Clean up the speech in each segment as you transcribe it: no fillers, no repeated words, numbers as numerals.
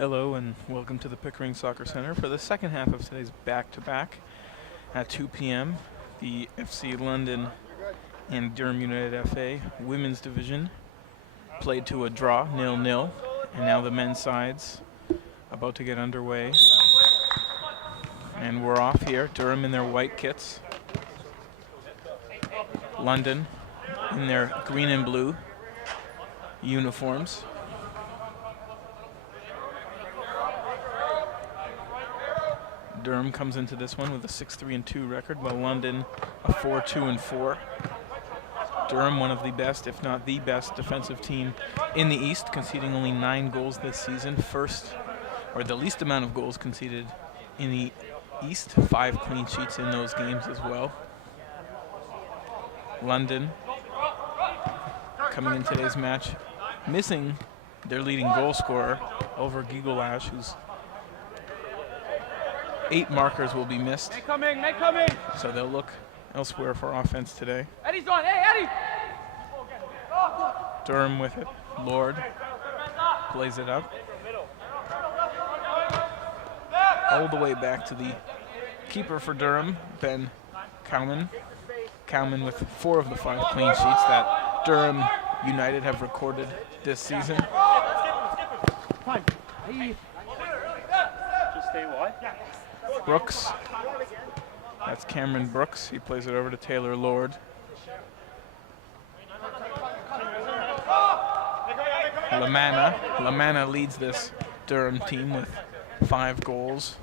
Hello and welcome to the Pickering Soccer Center for the second half of today's back-to-back at 2 p.m. The FC London and Durham United FA Women's Division played to a draw, 0-0, and now the men's sides about to get underway. And we're off here, Durham in their white kits, London in their green and blue uniforms. Durham comes into this one with a 6-3-2 record, while London a 4-2-4. Durham, one of the best, if not the best, defensive team in the East, conceding only 9 goals this season. First, or the least amount of goals conceded in the East, 5 clean sheets in those games as well. London, coming in today's match, missing their leading goal scorer, Oliver Gigolash, who's 8 markers will be missed. So they'll look elsewhere for offense today. Eddie's on. Hey, Eddie! Durham with it. Lord plays it up. All the way back to the keeper for Durham, Ben Cowman. Cowman with 4 of the 5 clean sheets that Durham United have recorded this season. Fine. Just stay wide. Brooks, that's Cameron Brooks. He plays it over to Taylor Lord. Lamanna leads this Durham team with 5 goals.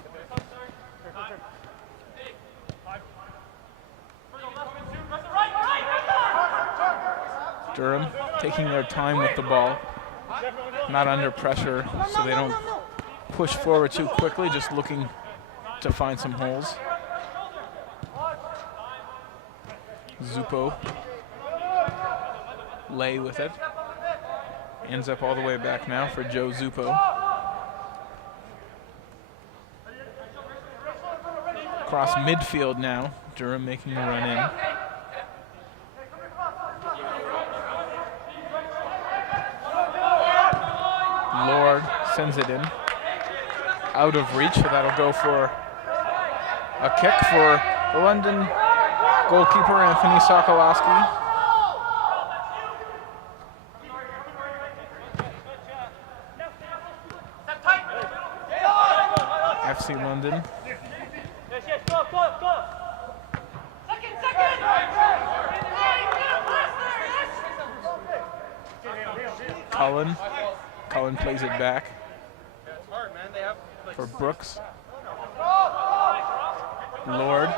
Durham taking their time with the ball, not under pressure, so they don't push forward too quickly, just looking to find some holes. Zupo lay with it. Ends up all the way back now for Joe Zupo. Across midfield now, Durham making a run in. Lord sends it in. Out of reach, so that'll go for a kick for the London goalkeeper, Anthony Sokolowski. FC London. Cullen plays it back for Brooks. Lord.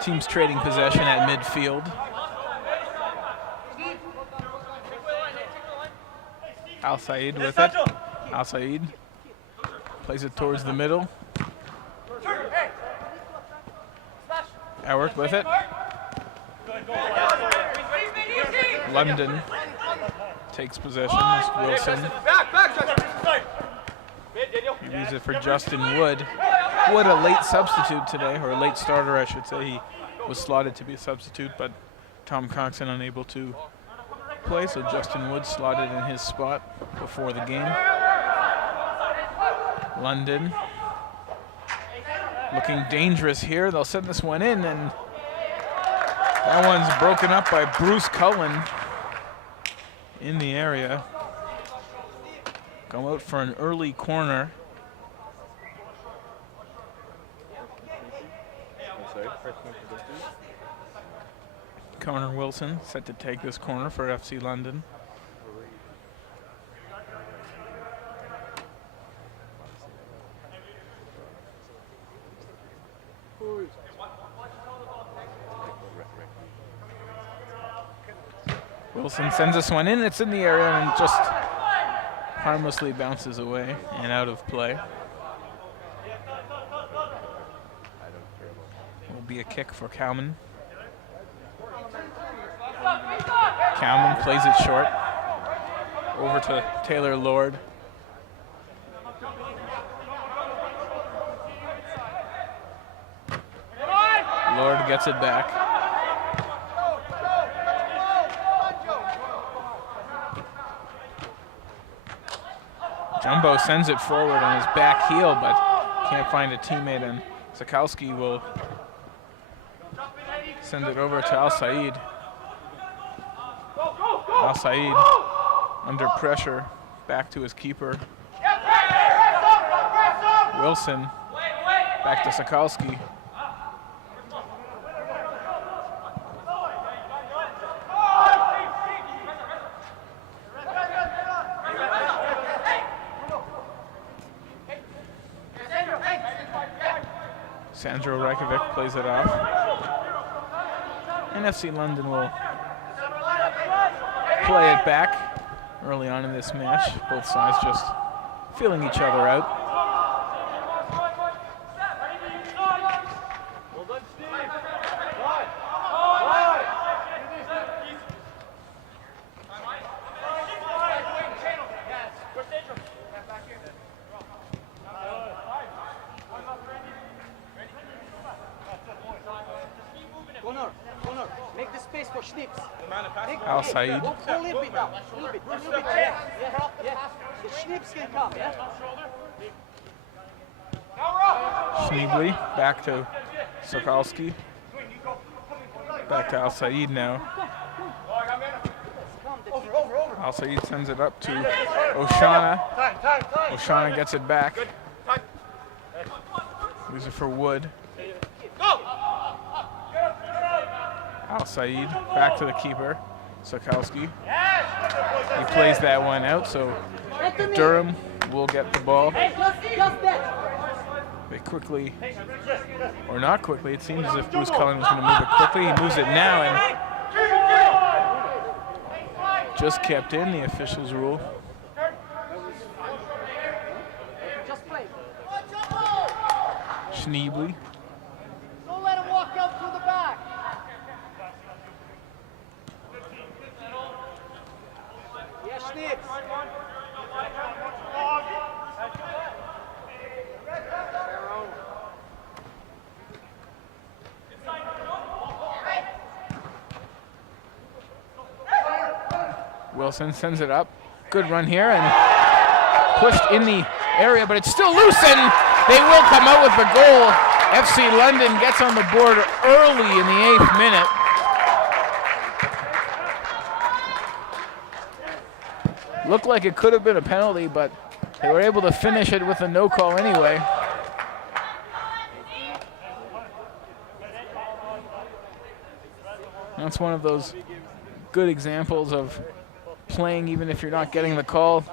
Team's trading possession at midfield. Al Said with it. Al Said plays it towards the middle. Ewert with it. London takes possession. Wilson. He leaves it for Justin Wood. Wood, a late substitute today, or a late starter, I should say. He was slotted to be a substitute, but Tom Coxon unable to play, so Justin Wood slotted in his spot before the game. London looking dangerous here. They'll send this one in, and that one's broken up by Bruce Cullen in the area. Go out for an early corner. Connor Wilson set to take this corner for FC London. Wilson sends this one in. It's in the area and just harmlessly bounces away and out of play. Will be a kick for Cowman. Cowman plays it short. Over to Taylor Lord. Lord gets it back. Rambo sends it forward on his back heel, but can't find a teammate, and Sikowski will send it over to Al Said. Al Said under pressure, back to his keeper. Wilson back to Sikowski. Sandro Rekovic plays it off. And FC London will play it back early on in this match. Both sides just feeling each other out. Make the space for Schnips. Al Said. Go a little bit down. A little bit. Yeah. The Schnips can come, yeah? Schneebly back to Sikowski. Back to Al Said now. Al Said sends it up to Oshana. Oshana gets it back. Leaves it for Wood. Al Said back to the keeper, Sikowski. He plays that one out, so Durham will get the ball. They quickly, or not quickly, it seems as if Bruce Cullen was going to move it quickly. He moves it now and just kept in, the officials rule. Schneebly. Don't let him walk out through the back. Yeah, Schnips. Wilson sends it up. Good run here and pushed in the area, but it's still loose and they will come out with the goal. FC London gets on the board early in the 8th minute. Looked like it could have been a penalty, but they were able to finish it with a no call anyway. That's one of those good examples of playing even if you're not getting the call.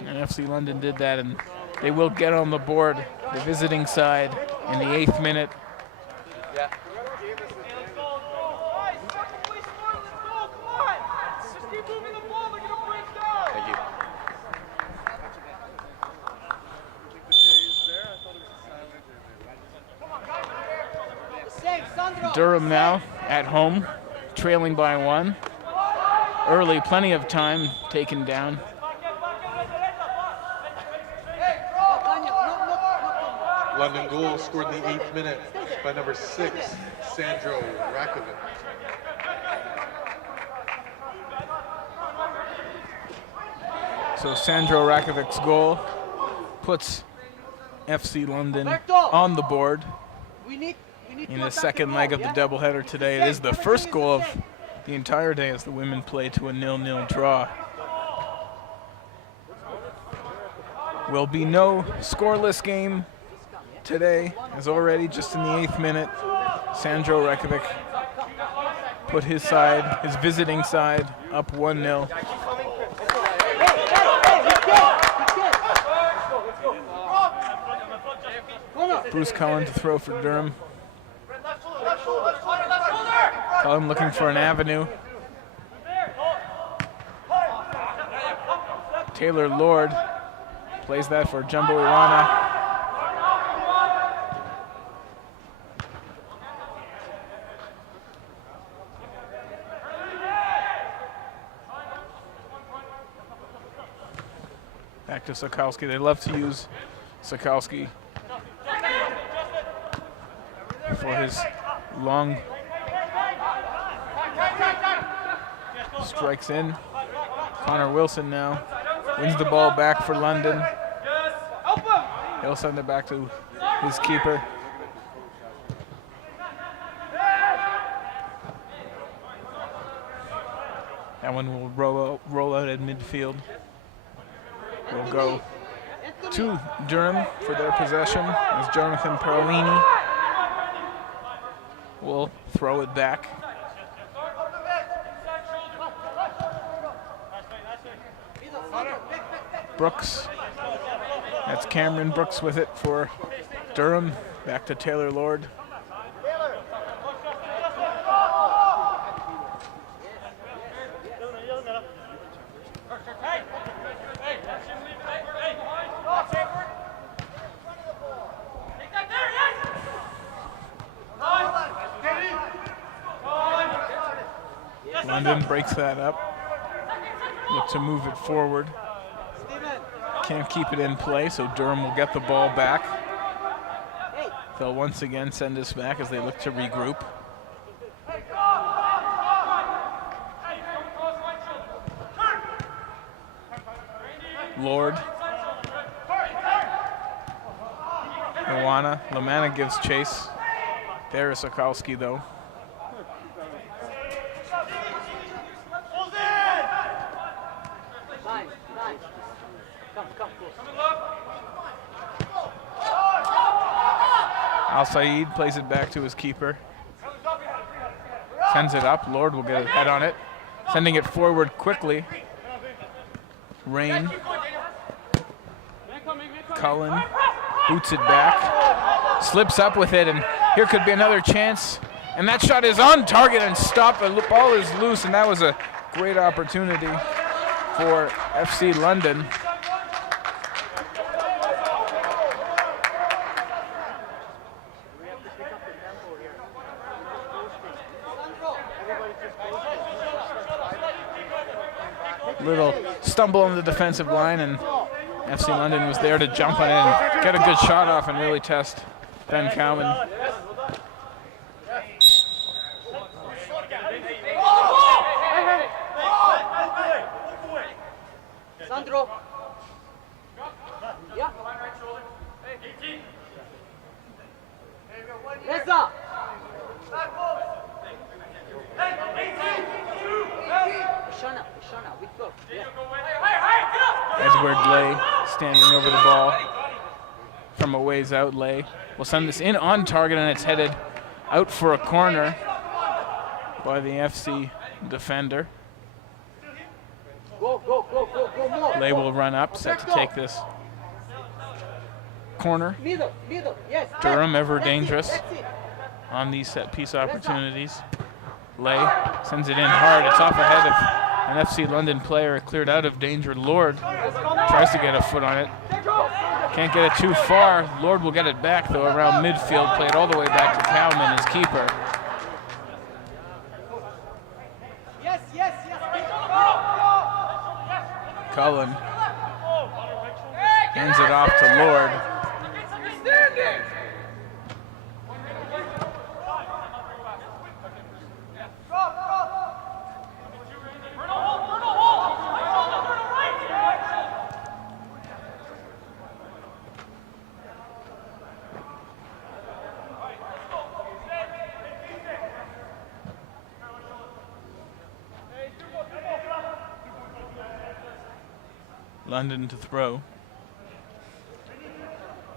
And FC London did that, and they will get on the board, the visiting side, in the 8th minute. Yeah. Thank you. Durham now at home, trailing by 1. Early, plenty of time taken down. London goal scored in the 8th minute by number 6, Sandro Rakovic. So Sandro Rakovic's goal puts FC London on the board in the second leg of the doubleheader today. It is the first goal of the entire day as the women play to a 0-0 draw. Will be no scoreless game today, as already just in the 8th minute, Sandro Rekovic put his side, his visiting side, up 1-0. Bruce Cullen to throw for Durham. Cullen looking for an avenue. Taylor Lord plays that for Jumbo Iwana. Back to Sikowski. They love to use Sikowski for his long strikes in. Connor Wilson now Wins the ball back for London. He'll send it back to his keeper. That one will roll out at midfield. Will go to Durham for their possession as Jonathan Perlini will throw it back. Brooks. That's Cameron Brooks with it for Durham. Back to Taylor Lord. London breaks that up. Look to move it forward. Can't keep it in play, so Durham will get the ball back. They'll once again send us back as they look to regroup. Lord. Lamanna gives chase. There's Sokowski, though. Al Saeed plays it back to his keeper. Sends it up. Lord will get a head on it. Sending it forward quickly. Rain. Cullen boots it back. Slips up with it, and here could be another chance. And that shot is on target and stopped. The ball is loose, and that was a great opportunity for FC London. Little stumble on the defensive line, and FC London was there to jump on it and get a good shot off and really test Ben Cowan. Sandro. Yeah. Reza. Ishana, Victor. Edward Lay standing over the ball from a ways out. Lay will send this in on target, and it's headed out for a corner by the FC defender. Go more. Lay will run up, set to take this corner. Middle, yes. Durham ever That's it, dangerous that's it. on these set piece opportunities. Lay sends it in hard. It's off ahead of an FC London player, cleared out of danger. Lord tries to get a foot on it. Can't get it too far. Lord will get it back, though, around midfield. Play it all the way back to Cowman, his keeper. Yes. Cullen hands it off to Lord. London to throw.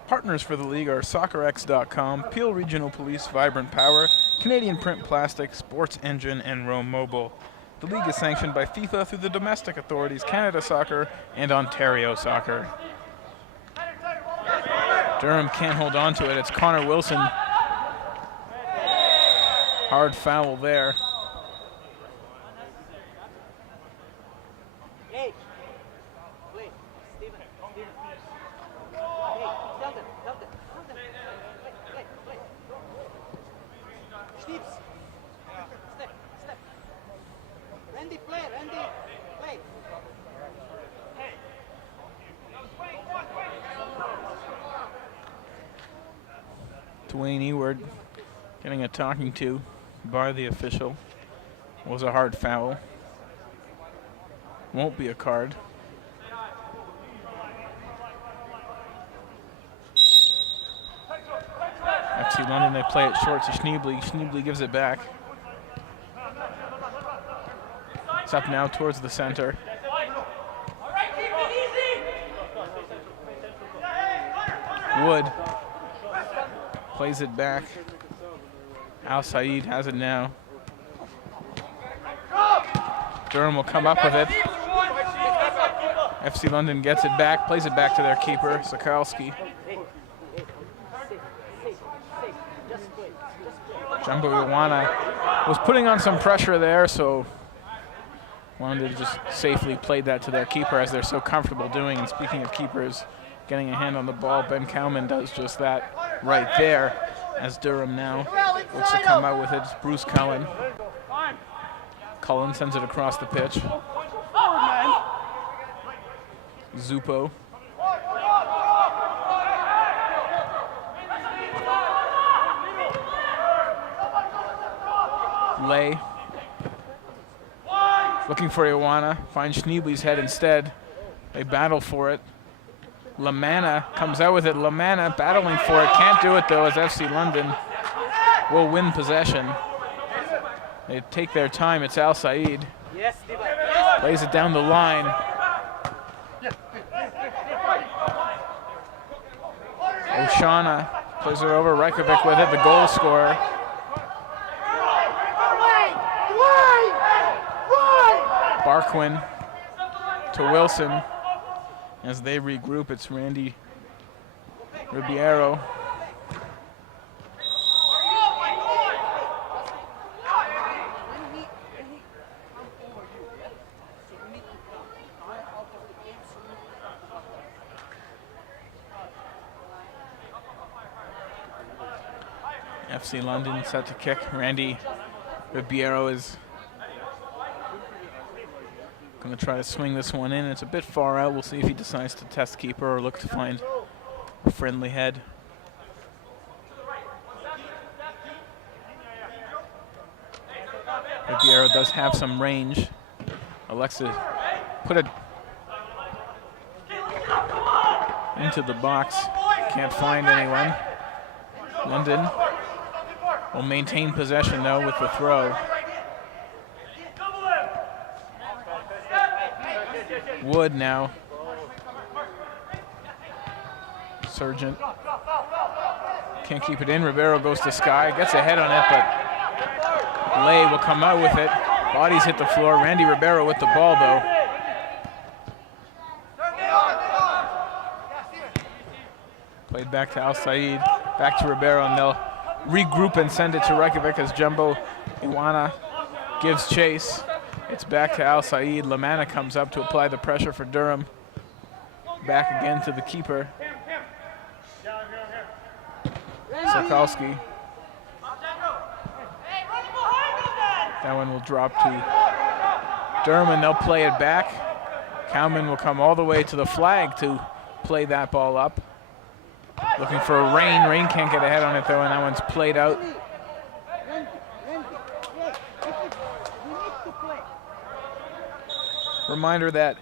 Partners for the league are SoccerX.com, Peel Regional Police, Vibrant Power, Canadian Print Plastic, Sports Engine, and Roam Mobile. The league is sanctioned by FIFA through the domestic authorities, Canada Soccer and Ontario Soccer. Durham can't hold on to it. It's Connor Wilson. Hard foul there. Hey. Play. Steven. Hey, Zelda. Play. Schnips. Step. Randy, play. Dwayne Eward getting a talking to by the official. Was a hard foul. Won't be a card. FC London, they play it short to Schneebly. Schneebly gives it back. It's up now towards the center. Wood plays it back. Al Saeed has it now. Durham will come up with it. FC London gets it back, plays it back to their keeper, Sokalski. Jumbo Iwana was putting on some pressure there, so wanted to just safely play that to their keeper as they're so comfortable doing. And speaking of keepers, getting a hand on the ball, Ben Cowman does just that right there as Durham now looks to come out with it. It's Bruce Cullen. Cullen sends it across the pitch. Zupo. Lay. Looking for Iwana. Finds Schneebly's head instead. They battle for it. Lamanna comes out with it. Lamanna battling for it. Can't do it though as FC London will win possession. They take their time. It's Al Saeed. Plays it down the line. Oshana plays it over. Reykjavik with it, the goal scorer. Barquin to Wilson. As they regroup, it's Randy Ribeiro. FC London set to kick. Randy Ribeiro is going to try to swing this one in. It's a bit far out. We'll see if he decides to test keeper or look to find a friendly head. Ribeiro does have some range. Alexa put it into the box. Can't find anyone. London will maintain possession though with the throw. Wood now. Sargent can't keep it in. Ribeiro goes to Sky, gets a head on it, but Lay will come out with it. Bodies hit the floor. Randy Ribeiro with the ball though. Played back to Al Saeed, back to Ribeiro, and they'll regroup and send it to Reykjavik as Jumbo Iwana gives chase. It's back to Al Saeed. Lamanna comes up to apply the pressure for Durham. Back again to the keeper. Sokalski. That one will drop to Durham, and they'll play it back. Cowman will come all the way to the flag to play that ball up. Looking for a Rain. Rain can't get a head on it though, and that one's played out. Reminder that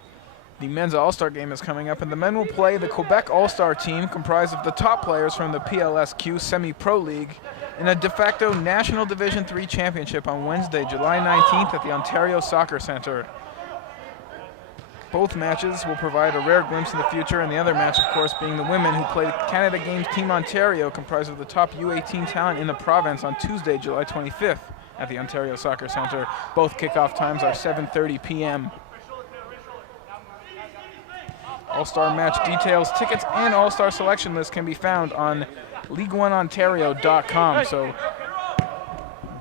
the men's All-Star game is coming up, and the men will play the Quebec All-Star team comprised of the top players from the PLSQ Semi-Pro League in a de facto National Division III championship on Wednesday, July 19th at the Ontario Soccer Centre. Both matches will provide a rare glimpse in the future, and the other match, of course, being the women who play Canada Games Team Ontario, comprised of the top U18 talent in the province on Tuesday, July 25th at the Ontario Soccer Centre. Both kickoff times are 7:30 p.m. All-Star match details, tickets, and All-Star selection list can be found on League1Ontario.com. So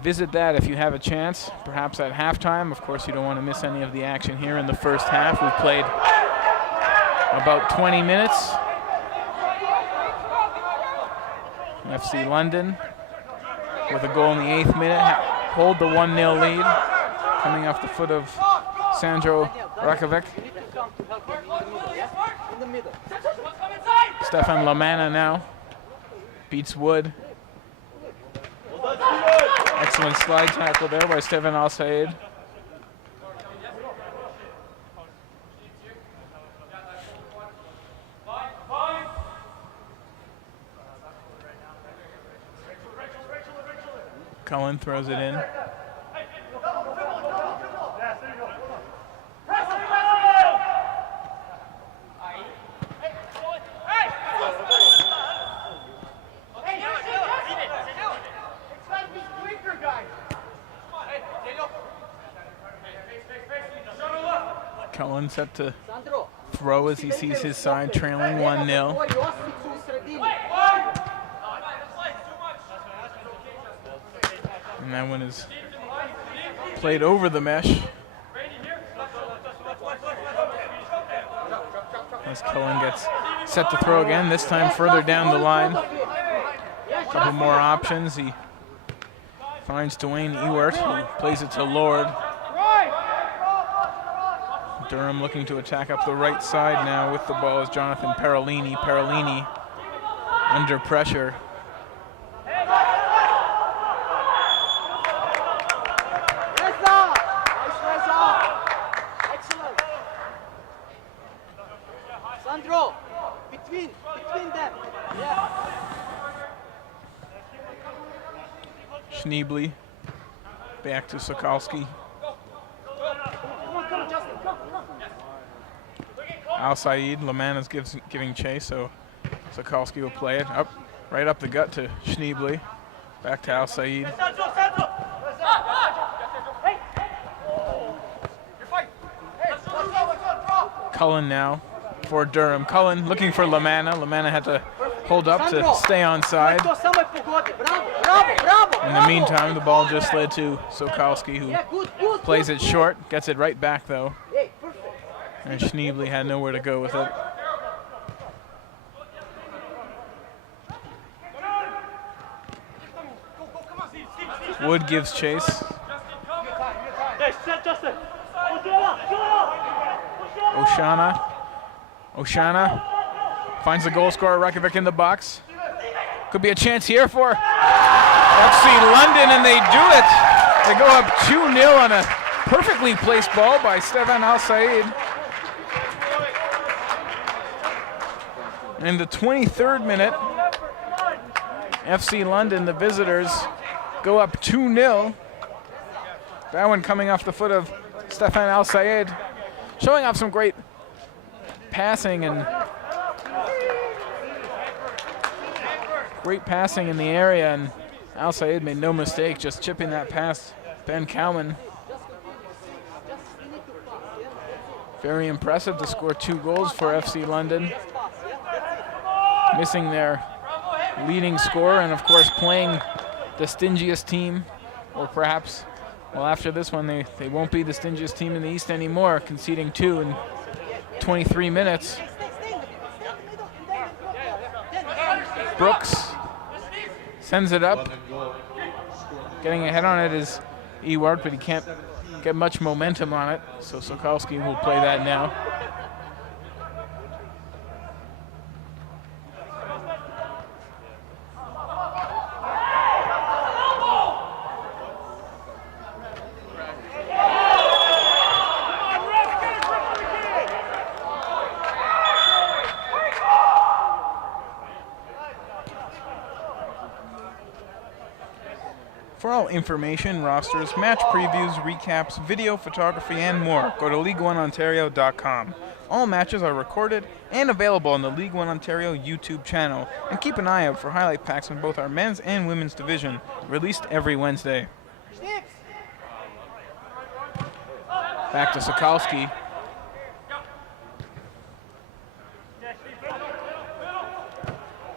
visit that if you have a chance, perhaps at halftime. Of course, you don't want to miss any of the action here in the first half. We've played about 20 minutes. FC London with a goal in the 8th minute, hold the 1-0 lead, coming off the foot of Sandro Reykjavik. Stefan Lamanna now beats Wood. Excellent slide tackle there by Stefan Al Saeed. Cullen throws it in. Cullen set to throw as he sees his side trailing 1-0. And that one is played over the mesh. As Cullen gets set to throw again, this time further down the line. A couple more options. He finds Dwayne Ewart, who plays it to Lord. Durham looking to attack up the right side now with the ball is Jonathan Parolini. Parolini under pressure. Sandro, between them. Yeah. Schneebly back to Sokolski. Al Said, Lamanas giving chase, so Sokolski will play it up, right up the gut to Schneebly. Back to Al Said. Cullen now for Durham. Cullen looking for Lamana. Lamana had to hold up to stay on side. In the meantime, the ball just led to Sokolski, who plays it short, gets it right back though. And Schneebly had nowhere to go with it. Wood gives chase. Oshana finds the goal scorer, Reykjavik, in the box. Could be a chance here for FC London, and they do it. They go up 2-0 on a perfectly placed ball by Stefan Al Said. In the 23rd minute, FC London, the visitors, go up 2-0. That one coming off the foot of Stefan Al Said, showing off some great passing in the area, and Al Said made no mistake just chipping that past Ben Cowman. Very impressive to score 2 goals for FC London, missing their leading scorer and of course playing the stingiest team, or perhaps, well, after this one they won't be the stingiest team in the East anymore, conceding 2 in 23 minutes. Brooks sends it up. Getting ahead on it is Ewart, but he can't get much momentum on it, so Sokolski will play that now. For all information, rosters, match previews, recaps, video, photography, and more, go to League1Ontario.com. All matches are recorded and available on the League One Ontario YouTube channel, and keep an eye out for highlight packs on both our men's and women's division, released every Wednesday. Back to Sokolski.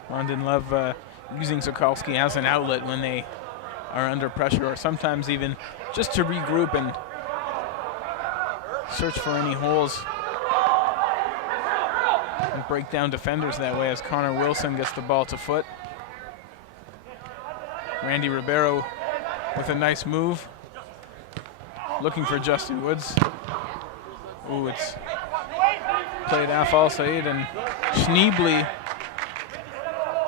London love using Sokolski as an outlet when they are under pressure, or sometimes even just to regroup and search for any holes and break down defenders that way, as Connor Wilson gets the ball to foot. Randy Ribeiro with a nice move, looking for Justin Woods. Ooh, it's played off Al Said, and Schneebly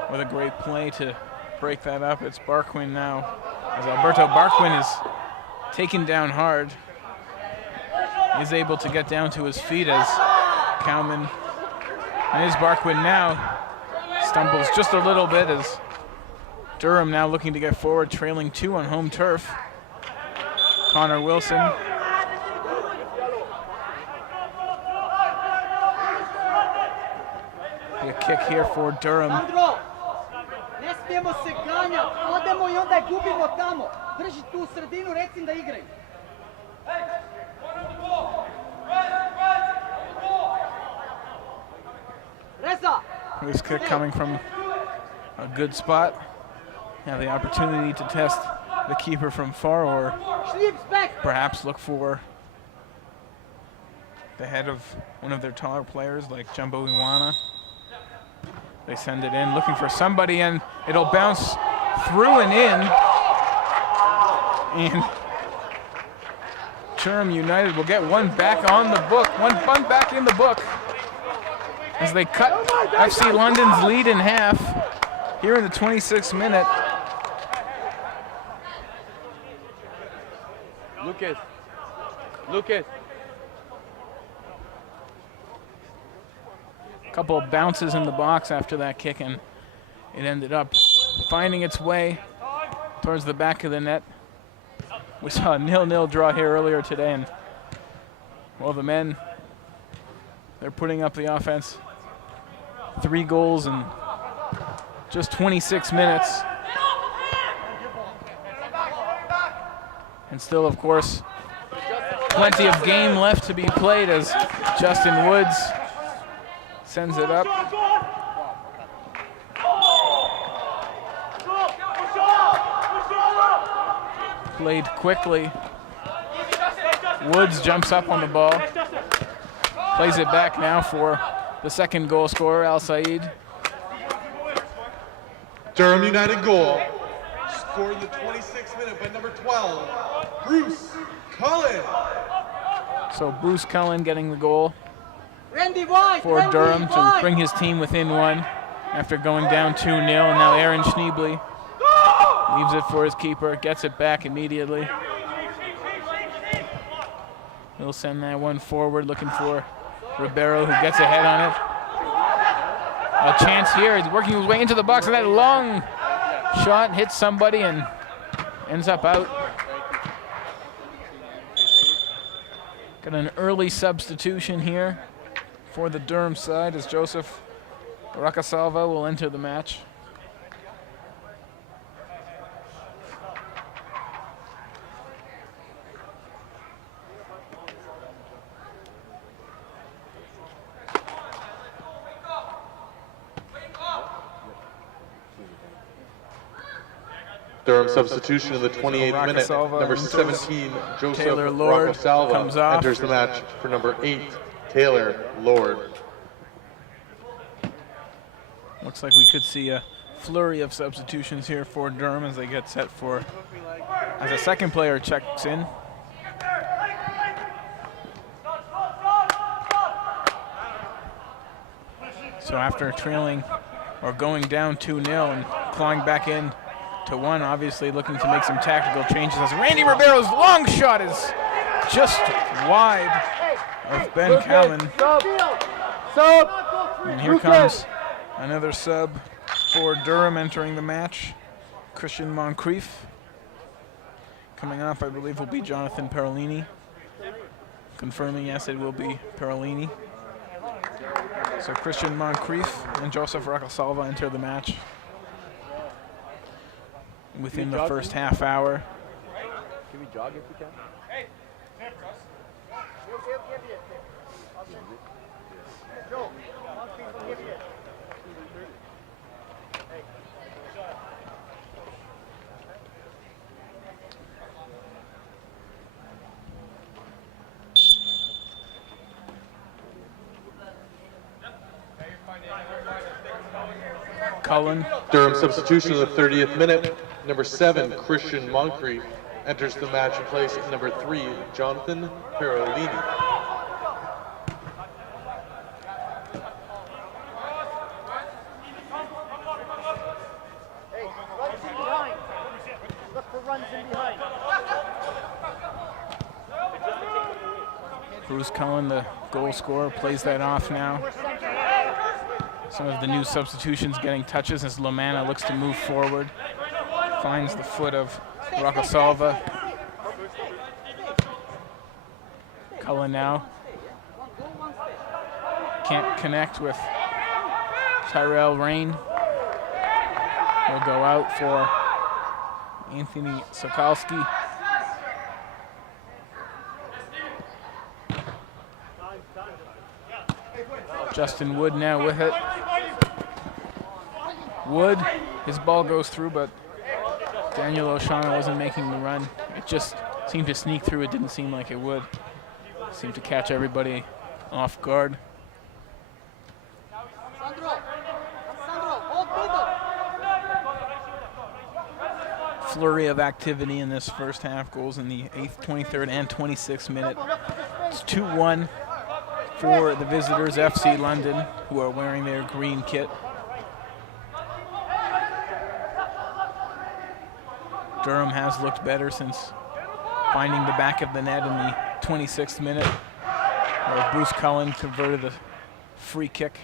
with a great play to break that up. It's Barquin now, as Alberto Barquin is taken down hard. He's able to get down to his feet as Cowman, and his Barquin now stumbles just a little bit as Durham now looking to get forward, trailing 2 on home turf. Connor Wilson. A kick here for Durham. Sandro, ne smijemo se ganjati, odemo I onda je gubimo tamo. Drži tu sredinu, reci im da igraju. Reza! This kick coming from a good spot. Have the opportunity to test the keeper from far, or Schliebs back! perhaps look for the head of one of their taller players like Jumbo Iwana. They send it in, looking for somebody, and it'll bounce through and in. And Durham United will get one back on the book, one back in the book, as they cut FC London's lead in half here in the 26th minute. Lucas. Couple of bounces in the box after that kick, and it ended up finding its way towards the back of the net. We saw a 0-0 draw here earlier today, and well, the men, they're putting up the offense. 3 goals in just 26 minutes. And still, of course, plenty of game left to be played as Justin Woods sends it up. Played quickly. Woods jumps up on the ball. Plays it back now for the second goal scorer, Al Said. Durham United goal. Scored in the 26th minute by number 12, Bruce Cullen. So Bruce Cullen getting the goal Randy White! for Randy Durham to White! bring his team within 1 after going down 2-0. And now Aaron Schneebly leaves it for his keeper, gets it back immediately. He'll send that one forward, looking for Ribeiro, who gets ahead on it. A chance here. He's working his way into the box, and that long shot hits somebody and ends up out. Got an early substitution here for the Durham side as Joseph Rakasalva will enter the match. Durham substitution in the 28th minute. Rakasalva Number enters. 17, Joseph Taylor Lord Rakasalva comes off. enters the match for number 8, Taylor Lord. Looks like we could see a flurry of substitutions here for Durham as they get set for, as a second player checks in. So after trailing or going down 2-0 and clawing back in to 1, obviously looking to make some tactical changes as Randy Ribeiro's long shot is just wide of Ben Cowan. And here comes another sub for Durham entering the match. Christian Moncrief. Coming off, I believe, will be Jonathan Parolini. Confirming, yes, it will be Parolini. So Christian Moncrief and Joseph Rakasalva enter the match within the first half hour. Can we jog if we can? Cullen. Durham substitution in the 30th minute. Number 7, Christian Moncrief enters the match in place of number 3, Jonathan Parolini. Hey, runs in behind. Look for runs in behind. Bruce Cullen, the goal scorer, plays that off now. Some of the new substitutions getting touches as Lomana looks to move forward. finds the foot of Rocasalva. Cullen now can't connect with Tyrell Rain. Will go out for Anthony Sokolski. Justin Wood now with it. Wood, his ball goes through, but Daniel O'Shaughnessy wasn't making the run. It just seemed to sneak through. It didn't seem like it would. Seemed to catch everybody off guard. Flurry of activity in this first half. Goals in the 8th, 23rd, and 26th minute. It's 2-1 for the visitors, FC London, who are wearing their green kit. Durham has looked better since finding the back of the net in the 26th minute, where Bruce Cullen converted a free kick.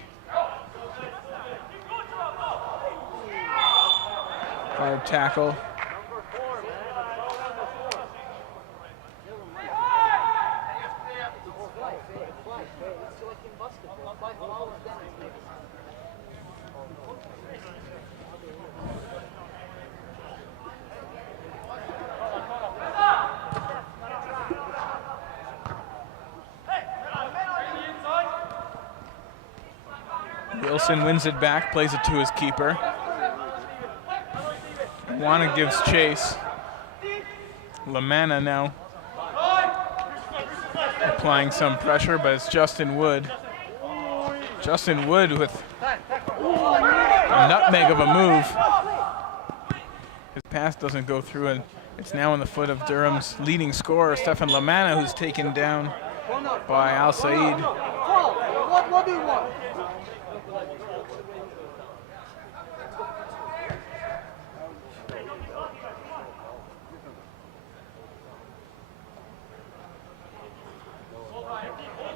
Hard tackle. Wilson wins it back, plays it to his keeper. Wana gives chase. LaManna now applying some pressure, but it's Justin Wood. Justin Wood with a nutmeg of a move. His pass doesn't go through, and it's now on the foot of Durham's leading scorer, Stefan LaManna, who's taken down by Al Said. What do you want?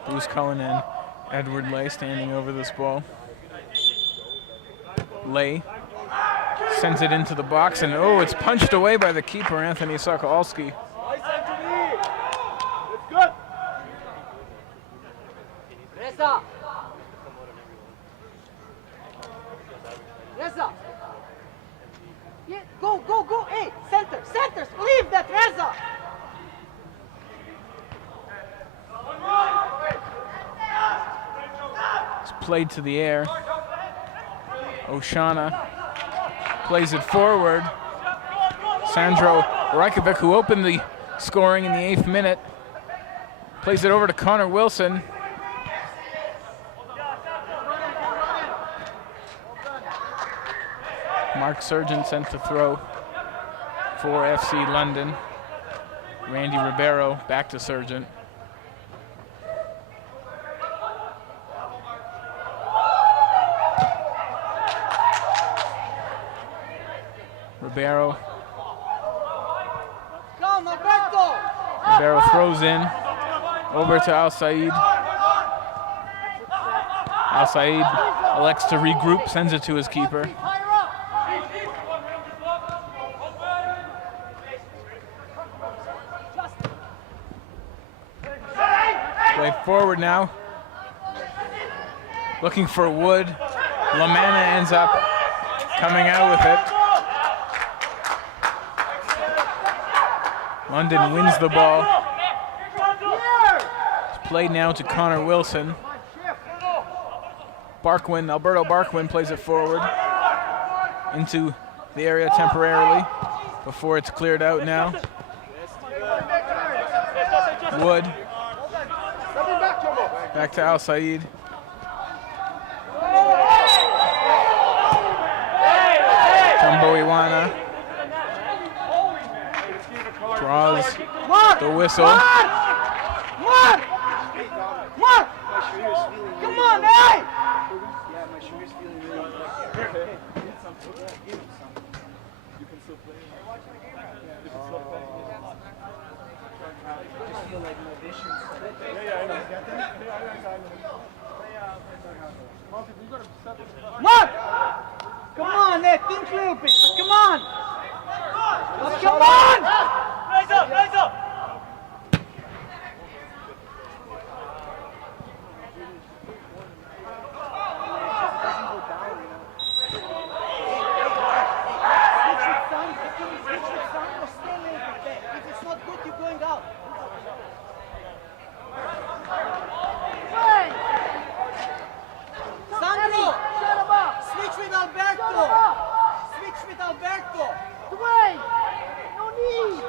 Bruce Cullen and Edward Lay standing over this ball. Lay sends it into the box, and oh, it's punched away by the keeper, Anthony Sokolski. Reza! Reza! Yeah, go! Hey, centers! Leave that, Reza! It's played to the air. O'Shaughnessy plays it forward. Sandro Rajkovic, who opened the scoring in the 8th minute, plays it over to Connor Wilson. Mark Surgeon sent to throw for FC London. Randy Ribeiro back to Surgeon. Ribeiro throws in over to Al Said. Al Said elects to regroup, sends it to his keeper. Play forward now. Looking for Wood. LaManna ends up coming out with it. London wins the ball. It's played now to Connor Wilson. Alberto Barquin plays it forward into the area temporarily before it's cleared out now. Wood. Back to Al Said. Jumbo Iwana draws the whistle. Come on, hey! Come on, think a little bit. Come on. Come on! Raise up, raise up! If it's not good, you're going out. Sandro! Switch with Alberto! Switch with Alberto! Dwayne! No need!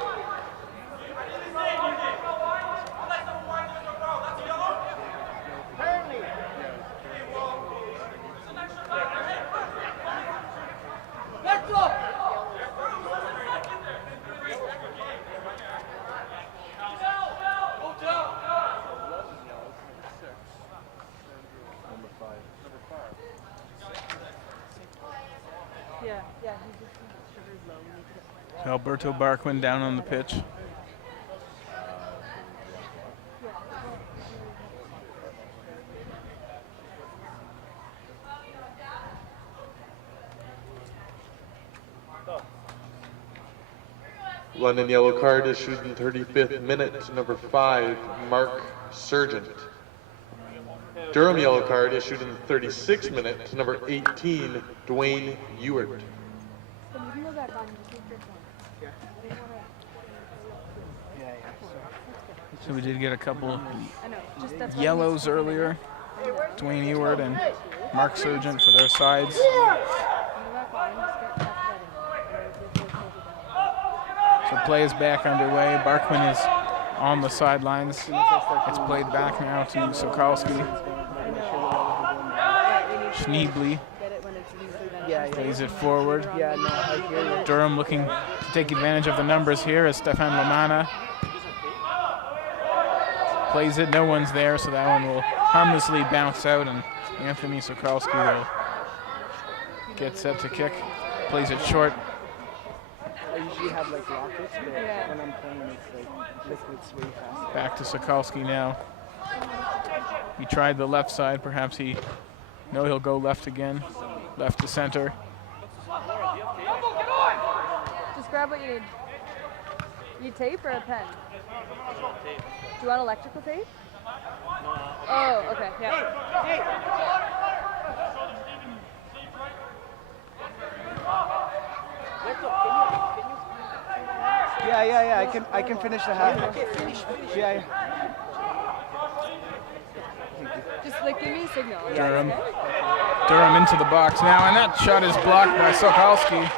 Alberto! Yeah, he just sugar's low. Alberto Barquin down on the pitch. London yellow card issued in 35th minute to number 5, Mark Sargent. Durham yellow card issued in 36th minute to number 18, Dwayne Ewart. So you can go back on and just take your phone. I didn't wanna- So we did get a couple I know, just that's why yellows earlier. Dwayne Ewart and Mark Sargent for their sides. Go back on and just get that betting. So play is back underway. Barquin is on the sidelines. It's played back now to Sokolski. Schneebly Get it when it's usually done. plays it forward. Yeah, no, I hear you. Durham looking to take advantage of the numbers here as Stefan Lamana plays it. No one's there, so that one will harmlessly bounce out, and Anthony Sokolski will get set to kick. Plays it short. I usually have like rockets, but Yeah. when I'm playing, it's way faster. Back to Sokolski now. He tried the left side. Perhaps he'll go left again. Left to center. Just grab what you need. You need tape or a pen? Do you want electrical tape? Oh, okay, yeah. Yeah. I can finish the half. Yeah. Just like give me a signal. Durham. Durham into the box now, and that shot is blocked by Sokolski.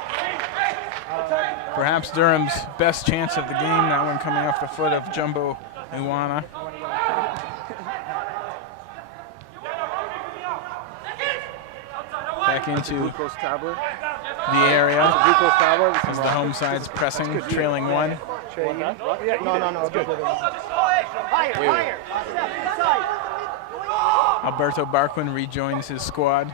Perhaps Durham's best chance of the game, that one coming off the foot of Jumbo Iwana. Back into Rico's tablet. the area Rico's tablet. as the home side's pressing, trailing one. No. Good. Higher! Inside! Alberto Barquin rejoins his squad,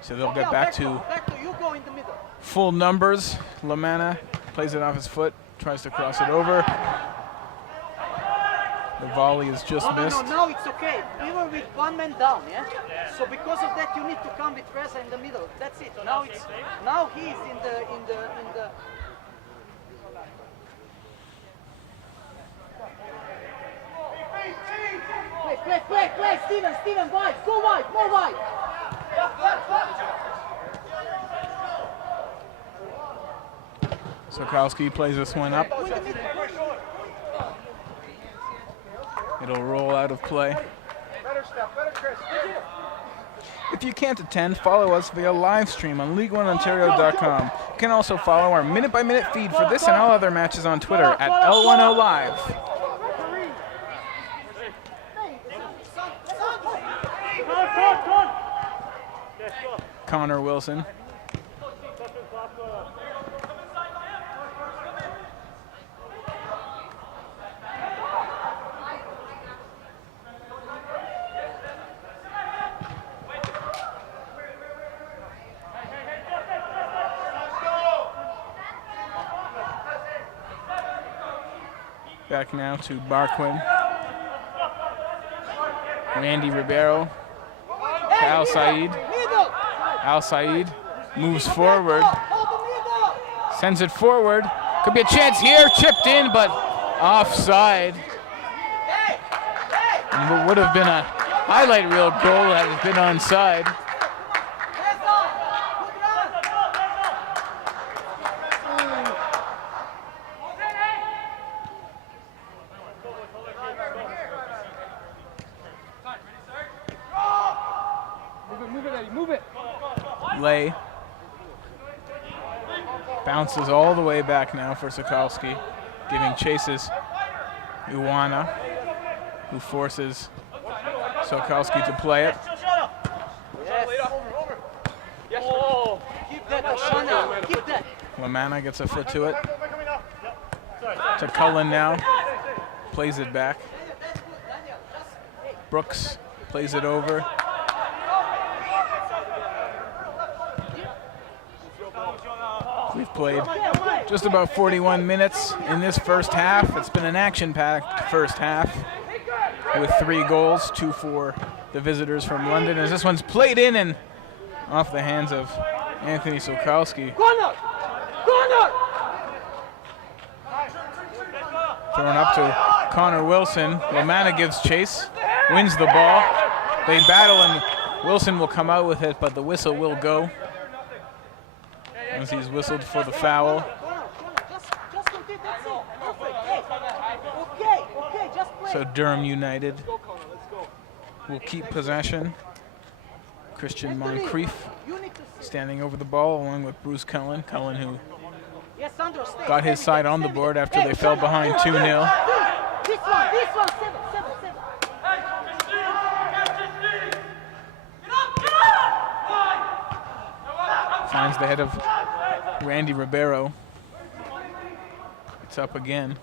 so they'll get back to Alberto, you go in the middle. full numbers. Lamana plays it off his foot, tries to cross it over. The volley is just missed. No, now it's okay. We were with one man down, yeah? So because of that, you need to come with Reza in the middle. That's it. Now he's in the. Play, Steven, wide, go wide, more wide. Sokolski plays this one up. Go in the middle. It'll roll out of play. If you can't attend, follow us via live stream on League1Ontario.com. You can also follow our minute-by-minute feed for this and all other matches on Twitter at L1O Live. Connor Wilson. Back now to Barquin. Randy Ribeiro. To Al Said. Al Said moves forward. Sends it forward. Could be a chance here, chipped in, but offside. And what would have been a highlight reel goal that has been onside. Lay bounces all the way back now for Sokolski, giving chases Iwana, who forces Sokolski to play it. Keep that, Oshana. Keep that. Lamanna gets a foot to it. To Cullen now. Plays it back. Brooks plays it over. We've played just about 41 minutes in this first half. It's been an action-packed first half with 3 goals, 2 for the visitors from London, as this one's played in and off the hands of Anthony Sokolski. Thrown up to Connor Wilson. Lamanna gives chase, wins the ball. They battle and Wilson will come out with it, but the whistle will go as he's whistled for the foul. Just continue. That's it. Perfect. Hey. Okay. Just play. So Durham United will keep possession. Christian Moncrief standing over the ball along with Bruce Cullen. Cullen who got his side on the board after they fell behind 2-0. This one, 7. Finds the head of Randy Ribeiro. It's up again.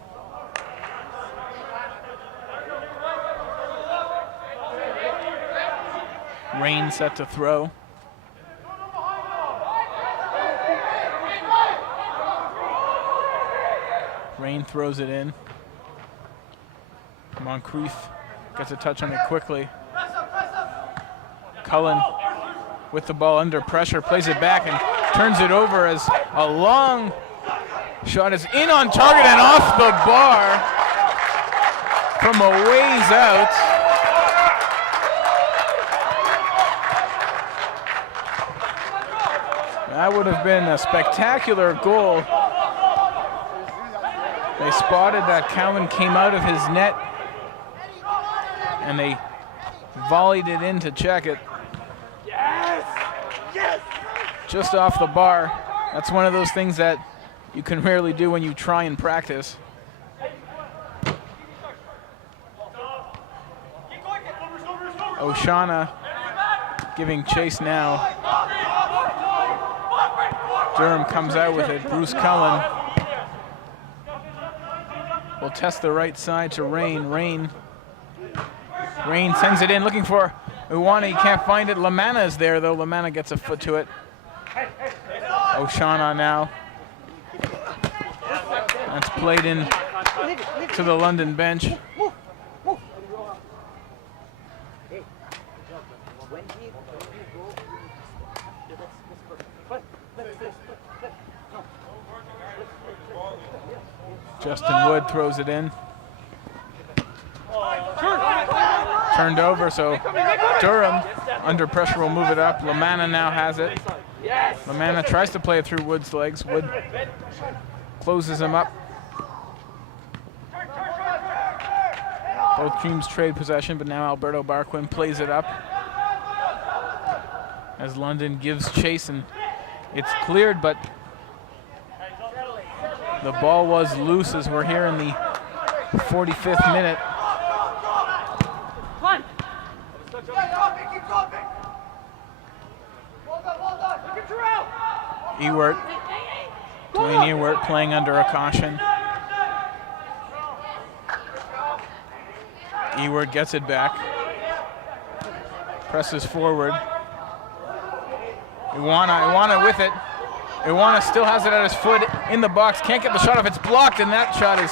Rain set to throw. Rain throws it in. Moncrief gets a touch on it quickly. Cullen with the ball under pressure, plays it back and turns it over as a long shot is in on target and off the bar from a ways out. That would have been a spectacular goal. They spotted that Cowan came out of his net and they volleyed it in to check it. Just off the bar. That's one of those things that you can rarely do when you try and practice. Oshana giving chase now. Durham comes out with it. Bruce Cullen will test the right side to Rain. Rain sends it in, looking for Iwana. He can't find it. Lamanna is there, though. Lamanna gets a foot to it. Oshana now. That's played in to the London bench. Justin Wood throws it in. Turned over, so Durham under pressure will move it up. Lamanna now has it. Lamanna tries to play it through Wood's legs. Wood closes him up. Both teams trade possession, but now Alberto Barquin plays it up as London gives chase, and it's cleared, but the ball was loose as we're here in the 45th minute. Ewert, Dwayne Ewert playing under a caution. Ewert gets it back, presses forward. Iwana with it. Iwana still has it at his foot in the box, can't get the shot off, it's blocked, and that shot is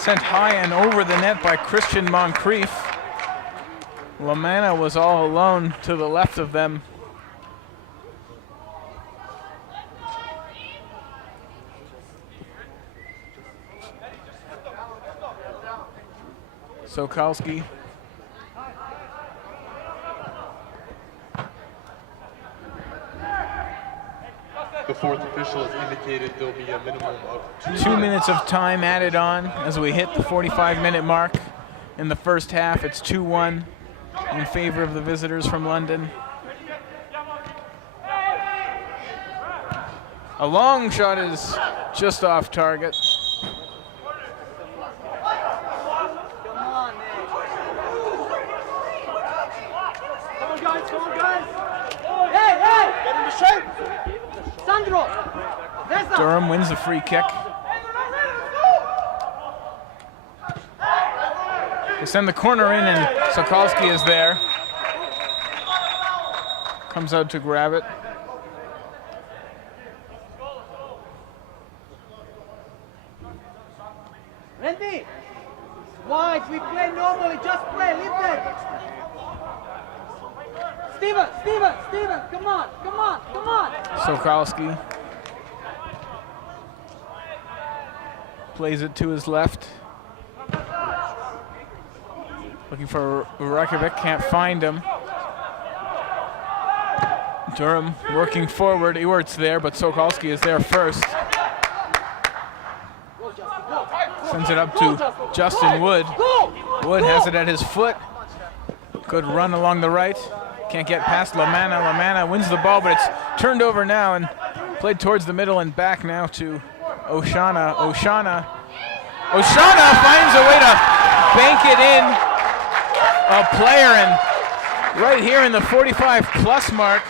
sent high and over the net by Christian Moncrief. Lamanna was all alone to the left of them. Sokolski. The fourth official has indicated there'll be a minimum of 2 minutes of time added on as we hit the 45-minute mark in the first half. It's 2-1 in favor of the visitors from London. A long shot is just off target. Come on, man. Come on, guys. Come on, guys. Hey, hey! Get in the shape. Sandro. Reza. Durham wins the free kick. They send the corner in, and Sokolski is there. Comes out to grab it. Randy. Wide. We play normally. Just play. Leave that. Steven. Come on. Sokolski plays it to his left. Looking for Urakovic, can't find him. Durham working forward. Ewert's there, but Sokolski is there first. Sends it up to Justin Wood. Wood has it at his foot. Good run along the right. Can't get past Lamanna. Lamanna wins the ball, but it's turned over now and played towards the middle and back now to Oshana. Oshana finds a way to bank it in. A player, and right here in the 45-plus mark.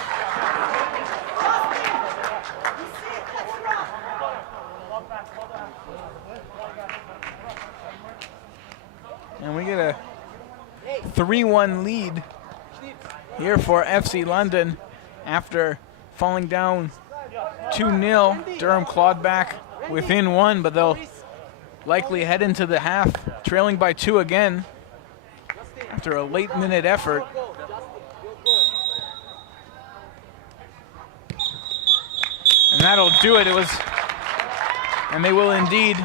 And we get a 3-1 lead here for FC London after falling down 2-0. Durham clawed back within one, but they'll likely head into the half trailing by 2 again after a late-minute effort. And that'll do it. And they will indeed.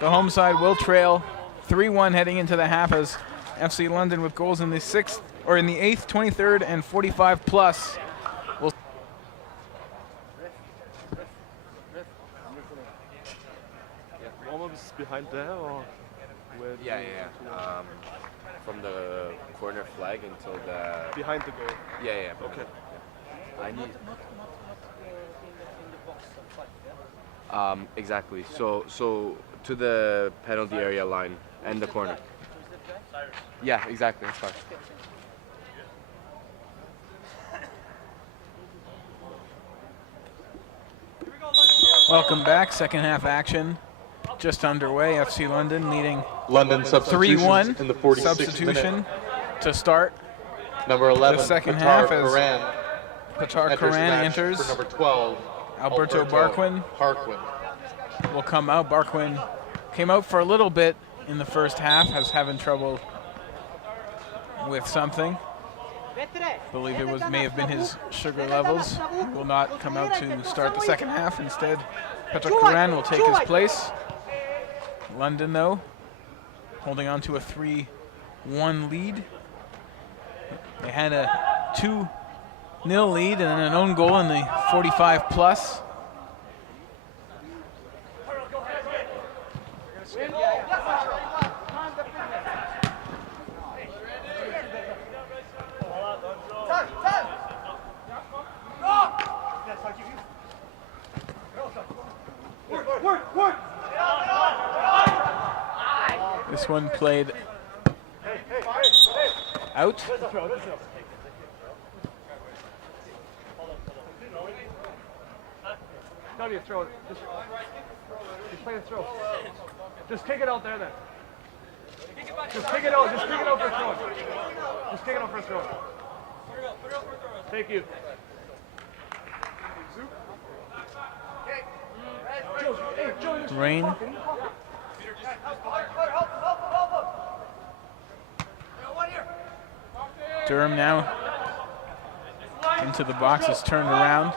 The home side will trail 3-1 heading into the half as FC London with goals in the 8th, 23rd, and 45-plus. Warm-up is behind there, or where? Yeah. From the corner flag until the... Behind the goal. Yeah. Okay. I need... Exactly. So to the penalty area line and the corner. Yeah, exactly. That's fine. Welcome back. Second half action just underway. FC London leading London substitutions 3-1. in the 46th Substitution minute. to start. Number 11, The second Qatar half as Karan Qatar enters the Karan match enters. for number 12, Alberto Barquin will come out. Barquin came out for a little bit in the first half, having trouble with something. Believe it may have been his sugar levels. Will not come out to start the second half. Instead, Petr Karan will take his place. London, though, holding on to a 3-1 lead. They had a 2-0 lead and an own goal in the 45-plus. This one played out. Gotta be a throw. Just play a throw. Just kick it out there then. Just kick it out. Just kick it out for a throw. Just kick it out for a throw. Thank you. Rain. Durham now into the box, is turned around.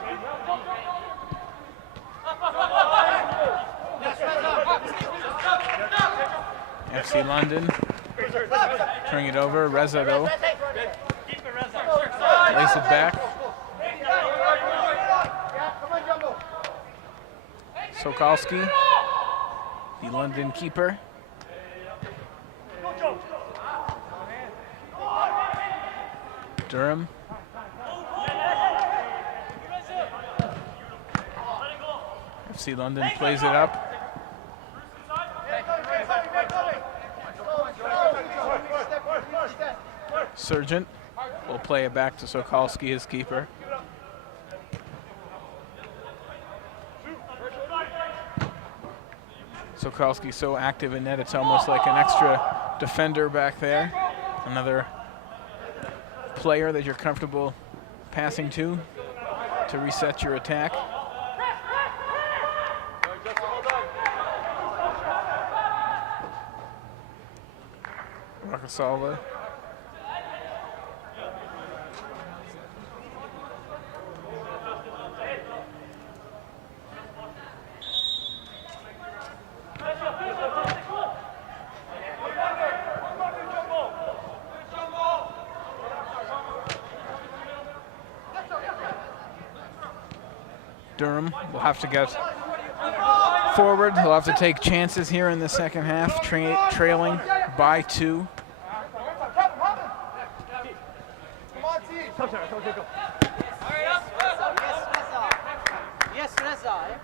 FC London Turning it over. Reza, though. Lays it back. Sokolsky, the London keeper. Durham. FC London plays it up. Sergeant will play it back to Sokolsky, his keeper. Sokolsky so active in net, it's almost like an extra defender back there. Another player that you're comfortable passing to reset your attack. Rakasalva. Durham will have to get forward. He'll have to take chances here in the second half, trailing by 2. Yes, Reza.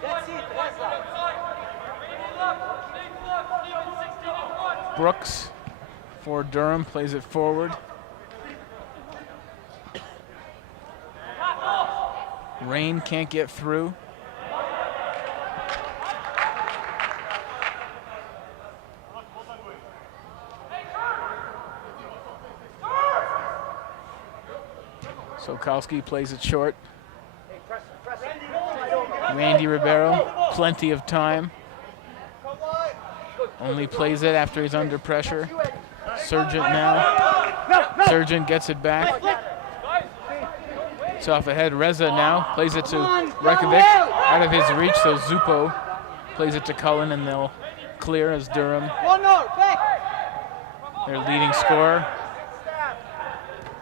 That's it, Reza. Brooks for Durham plays it forward. Rain can't get through. Sokolsky plays it short. Randy Ribeiro, plenty of time. Only plays it after he's under pressure. Sergeant now. Sergeant gets it back. It's off ahead. Reza now plays it to Reykjavik, out of his reach, so Zupo plays it to Cullen, and they'll clear as Durham, their leading scorer,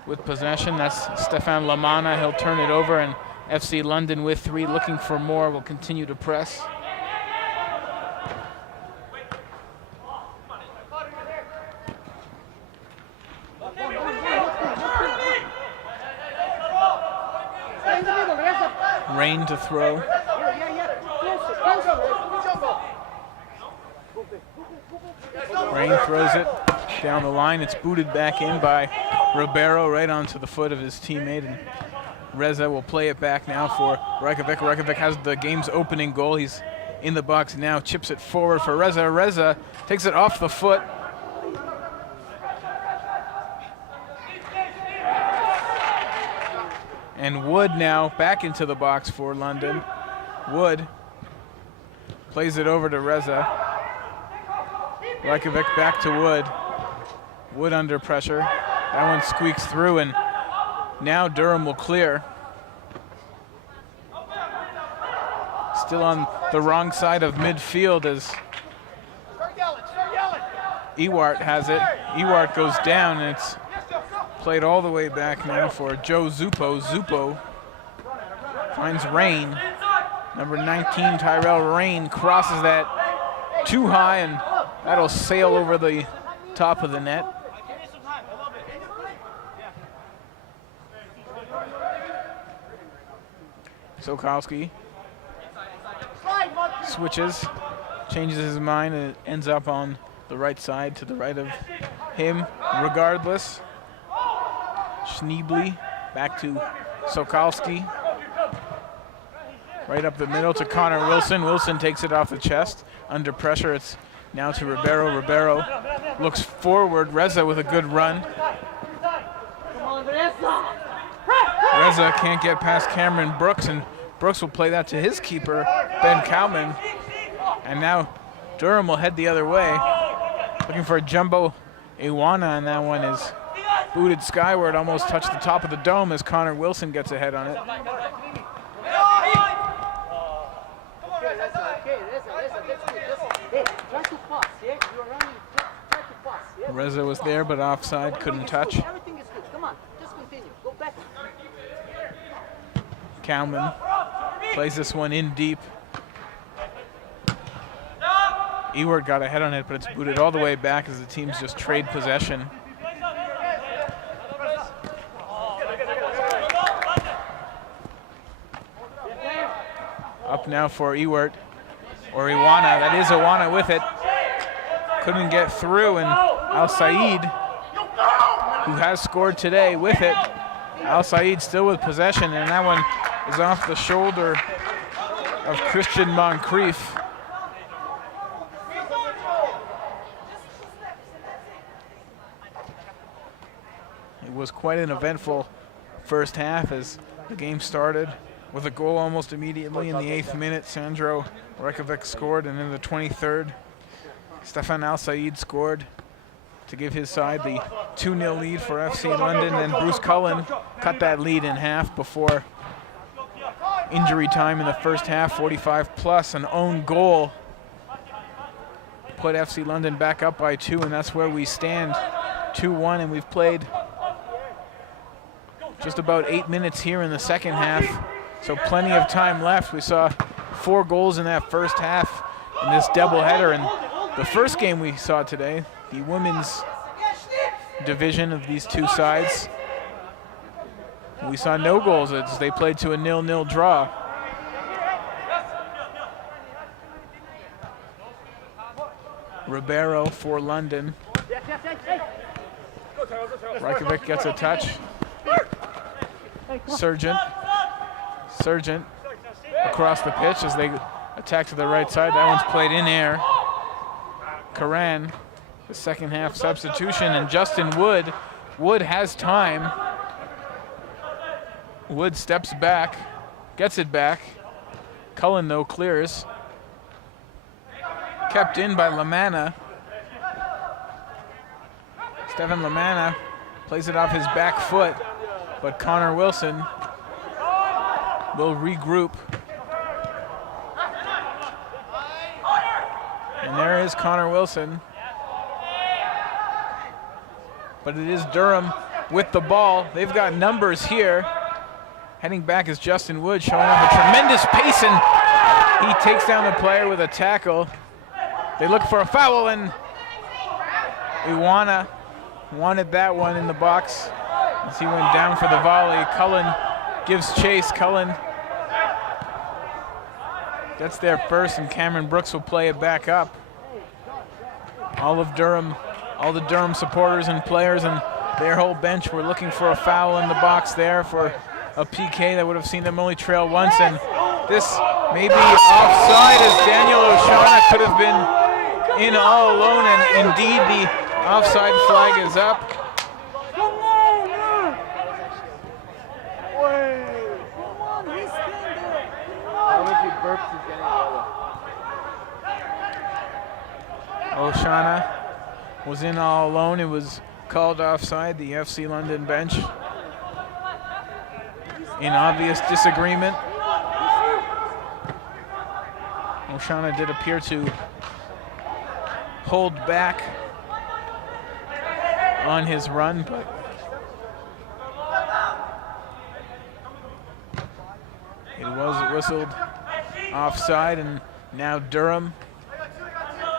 with possession. That's Stefan Lamana. He'll turn it over, and FC London with 3, looking for more, will continue to press. Rain to throw. Rain throws it down the line. It's booted back in by Ribeiro right onto the foot of his teammate. And Reza will play it back now for Reykjavik. Reykjavik has the game's opening goal. He's in the box now, chips it forward for Reza. Reza takes it off the foot. And Wood now back into the box for London. Wood plays it over to Reza. Reykjavik back to Wood. Wood under pressure. That one squeaks through, and now Durham will clear. Still on the wrong side of midfield as Ewart has it. Ewart goes down, and it's played all the way back now for Joe Zupo. Zupo finds Rain. Number 19, Tyrell Rain, crosses that too high, and that'll sail over the top of the net. Sokolsky switches, changes his mind, and it ends up on the right side to the right of him regardless. Schneebly back to Sokolsky. Right up the middle to Connor Wilson. Wilson takes it off the chest. Under pressure, it's now to Ribeiro. Ribeiro looks forward. Reza with a good run. Reza can't get past Cameron Brooks, and Brooks will play that to his keeper, Ben Cowman. And now Durham will head the other way. Looking for a Jumbo Iwana, and that one is booted skyward, almost touched the top of the dome as Connor Wilson gets ahead on it. Try to pass, yeah? You're running, try to pass, yeah? Reza was there, but offside, couldn't touch. Everything is good. Come on, just continue. Go back. Kalman plays this one in deep. Ewart got ahead on it, but it's booted all the way back as the teams just trade possession. Up now for Ewart, or Iwana. That is Iwana with it. Couldn't get through, and Al Said, who has scored today, with it. Al Said still with possession, and that one is off the shoulder of Christian Moncrief. It was quite an eventful first half as the game started with a goal almost immediately in the 8th minute. Sandro Rekovic scored, and in the 23rd, Stefan Al Said scored to give his side the 2-0 lead for FC London. Then Bruce Cullen cut that lead in half before injury time in the first half, 45 plus. An own goal put FC London back up by 2, and that's where we stand, 2-1, and we've played just about 8 minutes here in the second half, so plenty of time left. We saw 4 goals in that first half in this doubleheader, and the first game we saw today, the women's division of these two sides, we saw no goals as they played to a 0-0 draw. Ribeiro for London. Rekovic gets a touch. Sargent across the pitch as they attack to the right side. That one's played in air. Karan, the second half substitution, and Justin Wood. Wood has time. Wood steps back, gets it back. Cullen, though, clears. Kept in by Lamanna. Stefan Lamanna plays it off his back foot, but Connor Wilson will regroup. And there is Connor Wilson. But it is Durham with the ball. They've got numbers here. Heading back is Justin Wood, showing off a tremendous pace, and he takes down the player with a tackle. They look for a foul, and Iwana wanted that one in the box as he went down for the volley. Cullen gives chase. Cullen gets there first, and Cameron Brooks will play it back up. All the Durham supporters and players and their whole bench were looking for a foul in the box there for a PK that would have seen them only trail once, and this may be offside as Daniel Oshana could have been in all alone, and indeed the offside flag is up. Oshana was in all alone. It was called offside, the FC London bench in obvious disagreement. Oshana did appear to hold back on his run, but it was whistled offside, and now Durham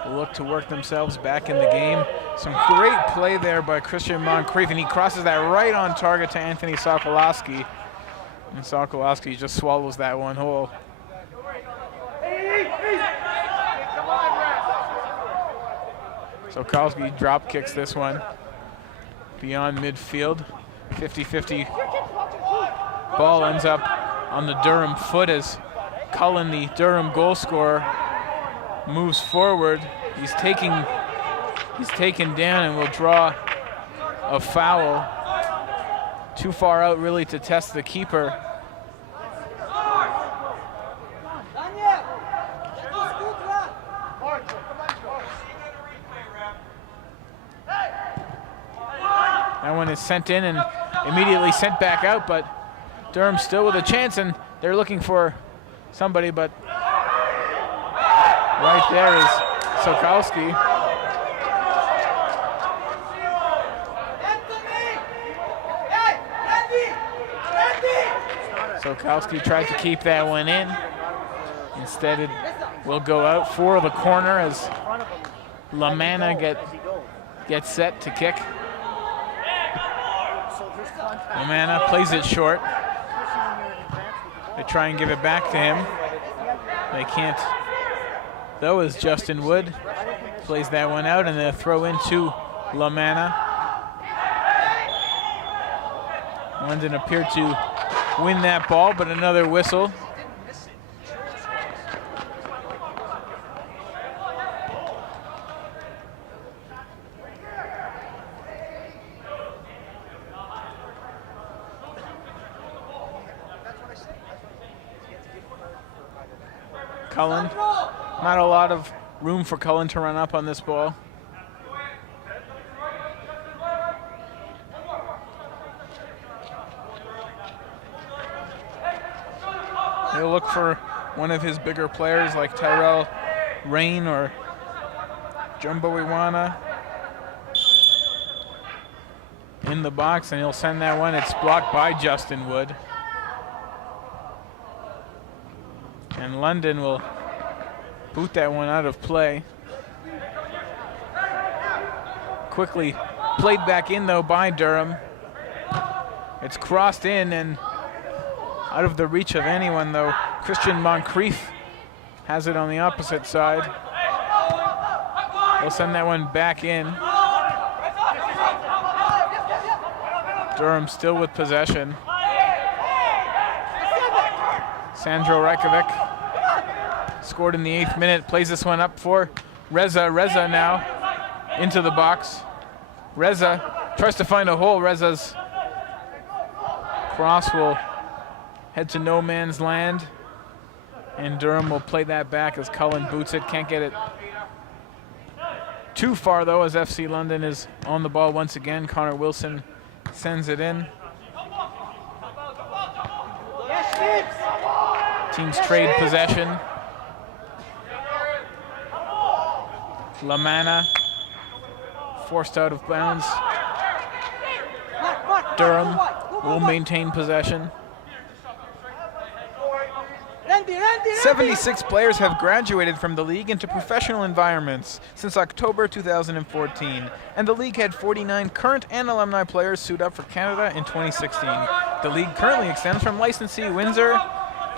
will look to work themselves back in the game. Some great play there by Christian Moncrief, and he crosses that right on target to Anthony Sokolowski, and Sokolowski just swallows that one whole. Sokolowski drop kicks this one beyond midfield. 50-50 ball ends up on the Durham foot as Cullen, the Durham goal scorer, moves forward. He's taken down and will draw a foul. Too far out really to test the keeper. That one is sent in and immediately sent back out, but Durham still with a chance, and they're looking for somebody, but right there is Sokolowski. Solkowski tried to keep that one in. Instead, it will go out for the corner as LaManna gets set to kick. LaManna plays it short. They try and give it back to him. They can't, though, as Justin Wood plays that one out, and they'll throw into LaManna. London appeared to win that ball, but another whistle. Cullen, not a lot of room for Cullen to run up on this ball. He'll look for one of his bigger players like Tyrell Rain or Jumbo Iwana in the box, and he'll send that one. It's blocked by Justin Wood. And London will boot that one out of play. Quickly played back in, though, by Durham. It's crossed in and out of the reach of anyone, though. Christian Moncrief has it on the opposite side. They'll send that one back in. Durham still with possession. Sandro Rajkovic scored in the 8th minute, plays this one up for Reza. Reza now into the box. Reza tries to find a hole. Reza's cross will head to no man's land, and Durham will play that back as Cullen boots it. Can't get it too far, though, as FC London is on the ball once again. Connor Wilson sends it in. Teams trade possession. LaManna forced out of bounds. Durham will maintain possession. 76 players have graduated from the league into professional environments since October 2014, and the league had 49 current and alumni players suit up for Canada in 2016. The league currently extends from licensee Windsor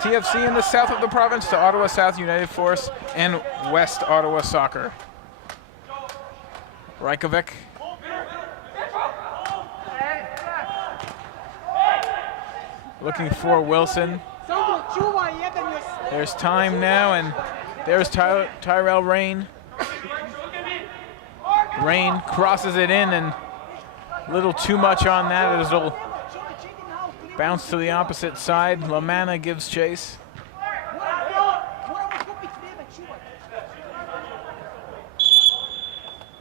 TFC in the south of the province to Ottawa South United Force and West Ottawa Soccer. Rajkovic. Looking for Wilson. There's time now, and there's Tyrell Rain. Rain crosses it in, and a little too much on that as it'll bounce to the opposite side. LaManna gives chase.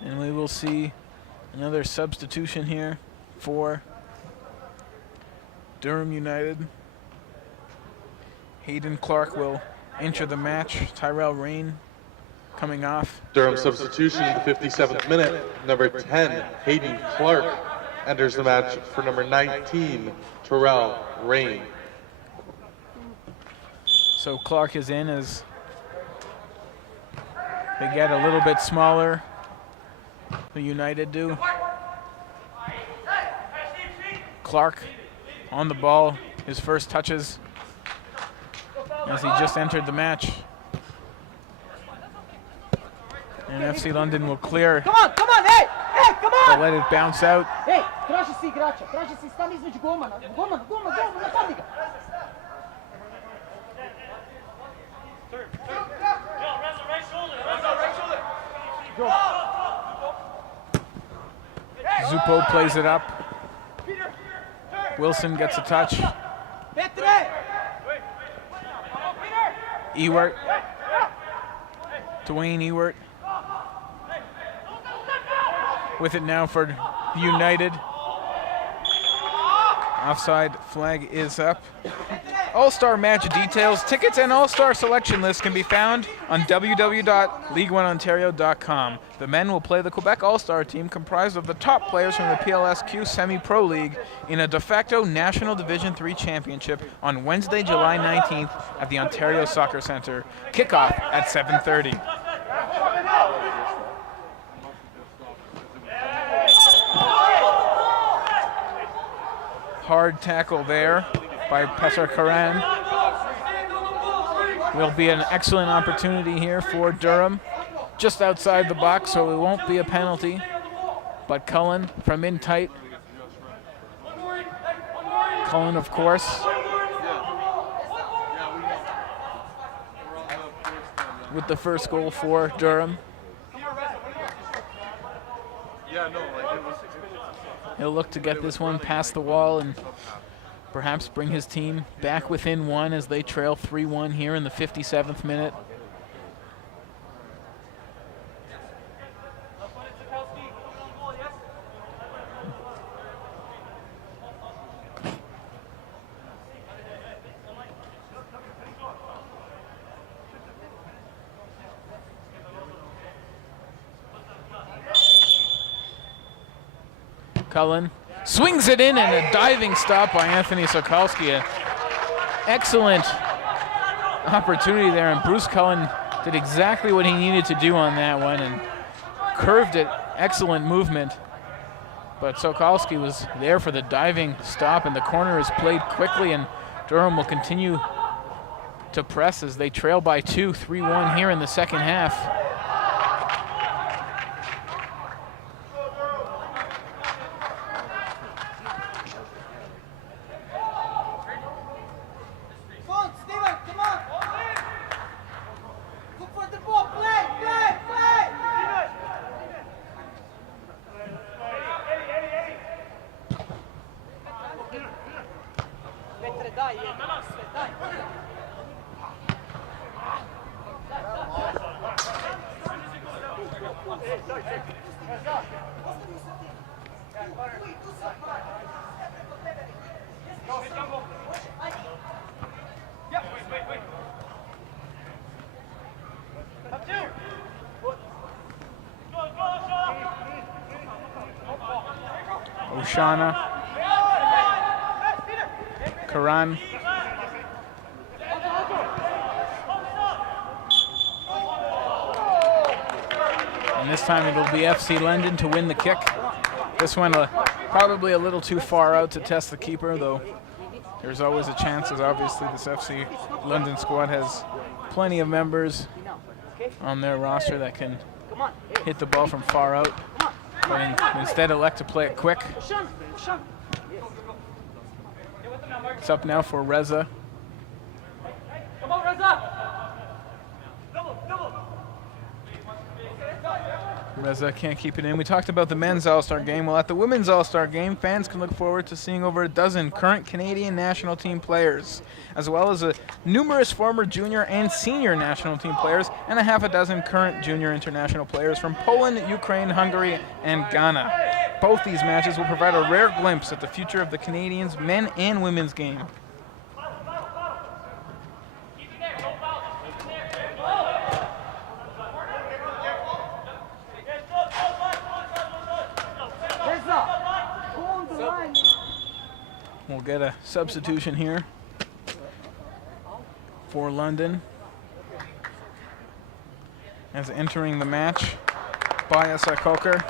And we will see another substitution here for Durham United. Hayden Clark will enter the match. Tyrell Rain coming off. Durham substitution in the 57th minute. Number 10, Hayden Clark, enters the match for number 19, Tyrell Rain. So Clark is in as they get a little bit smaller. The United do. Clark on the ball, his first touches as he just entered the match. And FC London will clear. Come on, hey, come on! They'll let it bounce out. Hey, traži se igrača, stani između golmana, golman, napadi ga. Zupo plays it up. Wilson gets a touch. Ewert. Dwayne Ewert. With it now for United. Offside flag is up. All-Star match details, tickets, and All-Star selection list can be found on www.league1ontario.com. The men will play the Quebec All-Star team comprised of the top players from the PLSQ Semi-Pro League in a de facto National Division III Championship on Wednesday, July 19th at the Ontario Soccer Centre. Kickoff at 7:30. Hard tackle there by Pesar Karan. Will be an excellent opportunity here for Durham. Just outside the box, so it won't be a penalty. But Cullen from in tight. Cullen, of course, with the first goal for Durham. He'll look to get this one past the wall and perhaps bring his team back within one as they trail 3-1 here in the 57th minute. Cullen swings it in and a diving stop by Anthony Sokolski. Excellent opportunity there, and Bruce Cullen did exactly what he needed to do on that one and curved it. Excellent movement. But Sokolski was there for the diving stop, and the corner is played quickly, and Durham will continue to press as they trail by 2, 3-1 here in the second half. Oshana, Karan, and this time it'll be FC London to win the kick. This one probably a little too far out to test the keeper, though there's always a chance, as obviously this FC London squad has plenty of members on their roster that can hit the ball from far out. But instead elect to play it quick. It's up now for Reza. Come on, Reza! Reza can't keep it in. We talked about the men's All-Star game. Well, at the women's All-Star game, fans can look forward to seeing over a dozen current Canadian national team players, as well as numerous former junior and senior national team players, and a half a dozen current junior international players from Poland, Ukraine, Hungary, and Ghana. Both these matches will provide a rare glimpse at the future of the Canadians' men and women's game. We'll get a substitution here for London as entering the match by Coker.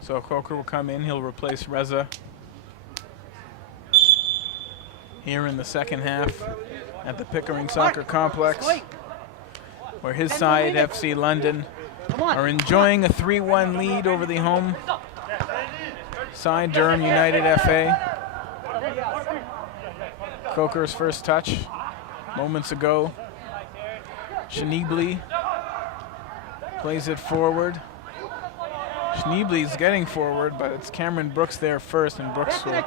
So Coker will come in, he'll replace Reza here in the second half at the Pickering Soccer Complex, where his side, FC London, are enjoying a 3-1 lead over the home side, Durham United FA. Coker's first touch moments ago. Schneebly plays it forward. Schneebly's getting forward, but it's Cameron Brooks there first, and Brooks will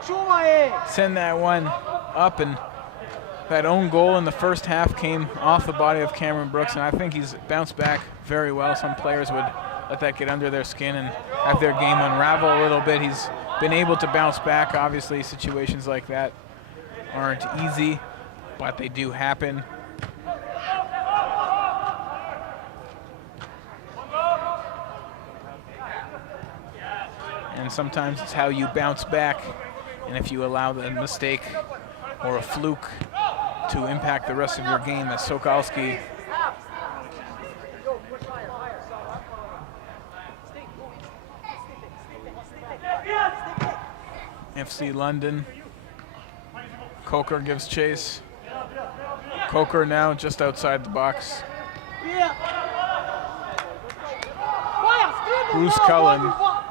send that one up, and That own goal in the first half came off the body of Cameron Brooks, and I think he's bounced back very well. Some players would let that get under their skin and have their game unravel a little bit. He's been able to bounce back. Obviously, situations like that aren't easy, but they do happen. And sometimes it's how you bounce back, and if you allow the mistake or a fluke to impact the rest of your game, as Sokolski FC London. Coker gives chase. Coker now just outside the box. Bruce Cullen. Come on!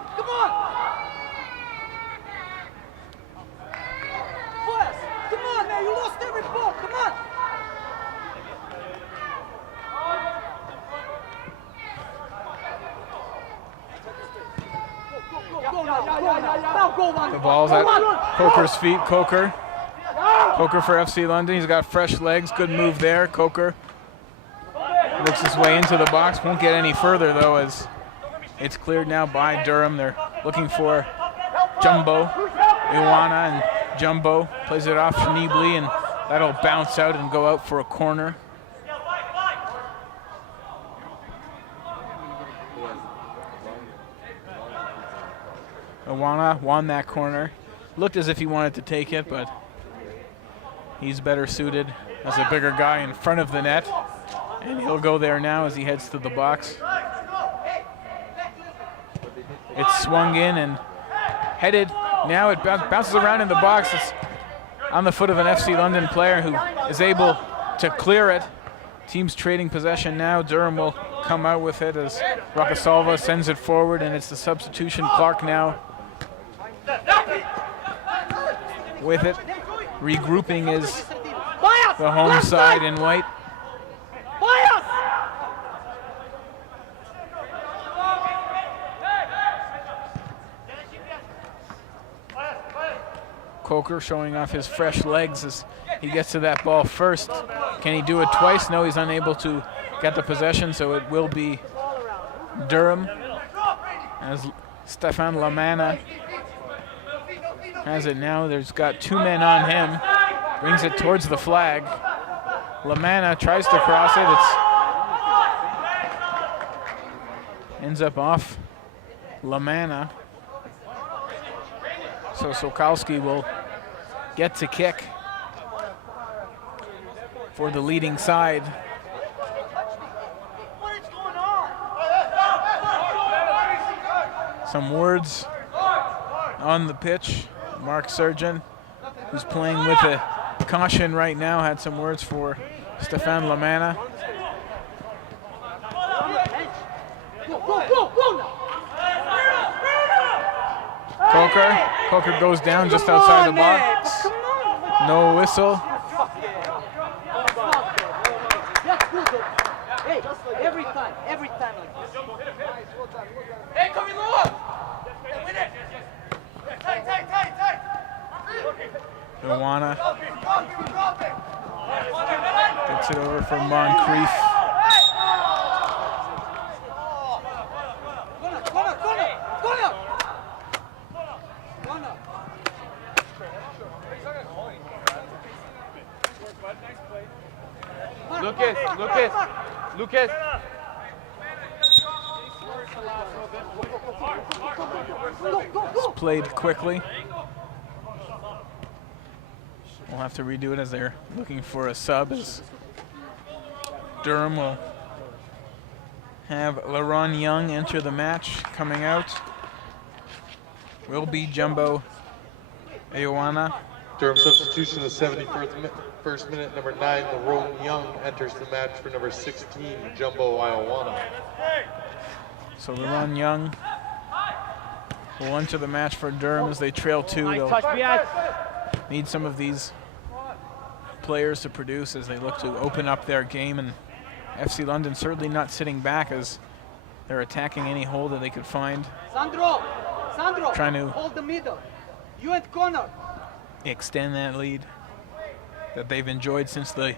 Come on, man! You lost every ball! Come on! The ball's at Coker's feet. Coker for FC London. He's got fresh legs. Good move there. Coker works his way into the box. Won't get any further though, as it's cleared now by Durham. They're looking for Jumbo. Iwana, and Jumbo plays it off Schneebly, and that'll bounce out and go out for a corner. Iwana won that corner. Looked as if he wanted to take it, but he's better suited as a bigger guy in front of the net. And he'll go there now as he heads to the box. It's swung in and headed. Now it bounces around in the box. It's on the foot of an FC London player who is able to clear it. Team's trading possession now. Durham will come out with it as Rakasalva sends it forward, and it's the substitution. Clark now with it. Regrouping is the home side in white. Coker showing off his fresh legs as he gets to that ball first. Can he do it twice? No, he's unable to get the possession, so it will be Durham as Stefan Lamana has it now. There's got two men on him. Brings it towards the flag. Lamana tries to cross it. Ends up off Lamana. So Sokolski will get to kick for the leading side. Some words on the pitch. Mark Surgeon, who's playing with a caution right now, had some words for Stefan Lamana. Coker goes down just outside the box. No whistle. Hey, every time like this. Hey, come in, Lord! Win it! Tight! Iwana gets it over for Moncrief. Lucas. It's played quickly. We'll have to redo it as they're looking for a sub. As Durham will have LaRon Young enter the match. Coming out will be Jumbo Iwana. Durham substitution in the 71st minute, number 9, LaRon Young enters the match for number 16, Jumbo Iwana. So LaRon Young will enter the match for Durham as they trail 2. They'll need some of these players to produce as they look to open up their game, and FC London certainly not sitting back as they're attacking any hole that they could find. Sandro, Trying to hold the middle. You and Connor. extend that lead. that they've enjoyed since the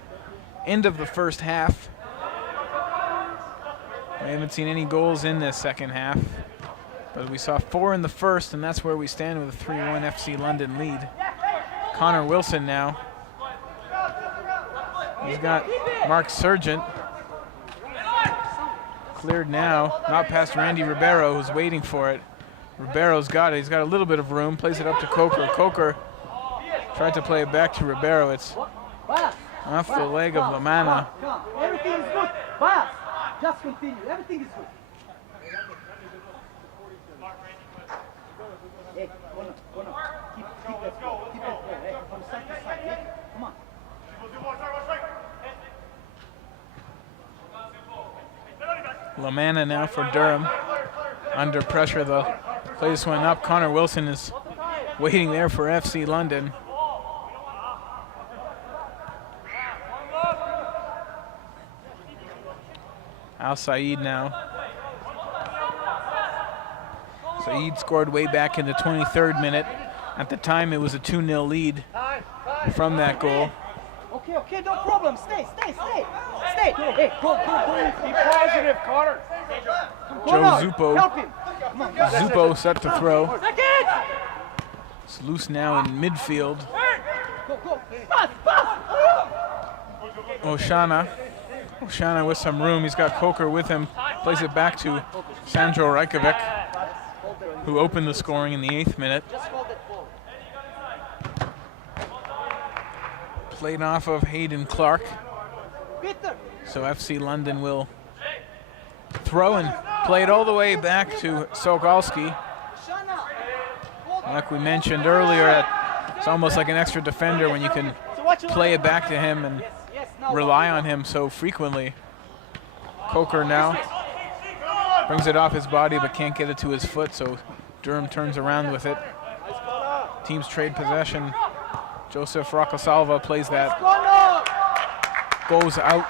end of the first half. We haven't seen any goals in this second half, but we saw 4 in the first, and that's where we stand with a 3-1 FC London lead. Connor Wilson now. He's got Mark Sargent. Cleared now, not past Randy Ribeiro, who's waiting for it. Ribeiro's got it. He's got a little bit of room. Plays it up to Coker. Coker tried to play it back to Ribeiro. It's off the leg of Lamanna. Everything is good. Pass. Just continue. Everything is good. Hey, go now. Keep that ball. Keep that ball. Hey, from side to side. Hey, come on. Lamanna now for Durham. Under pressure, the play just went up. Connor Wilson is waiting there for FC London. Al Saeed now. Saeed scored way back in the 23rd minute. At the time, it was a 2-0 lead from that goal. Okay, no problem. Stay. Stay. Hey, go. Be positive, Connor. Joe Zuppo. Help him. Come on. Zuppo set to throw. It's loose now in midfield. Go. Pass. Oshana with some room. He's got Coker with him. Plays it back to Sandro Rajkovic, who opened the scoring in the 8th minute. Just hold that ball. Played off of Hayden Clark. Peter. So FC London will throw and play it all the way back to Sokolski. Like we mentioned earlier, it's almost like an extra defender when you can play it back to him and rely on him so frequently. Coker now brings it off his body but can't get it to his foot, so Durham turns around with it. Teams trade possession. Joseph Roccasalva plays that. Goes out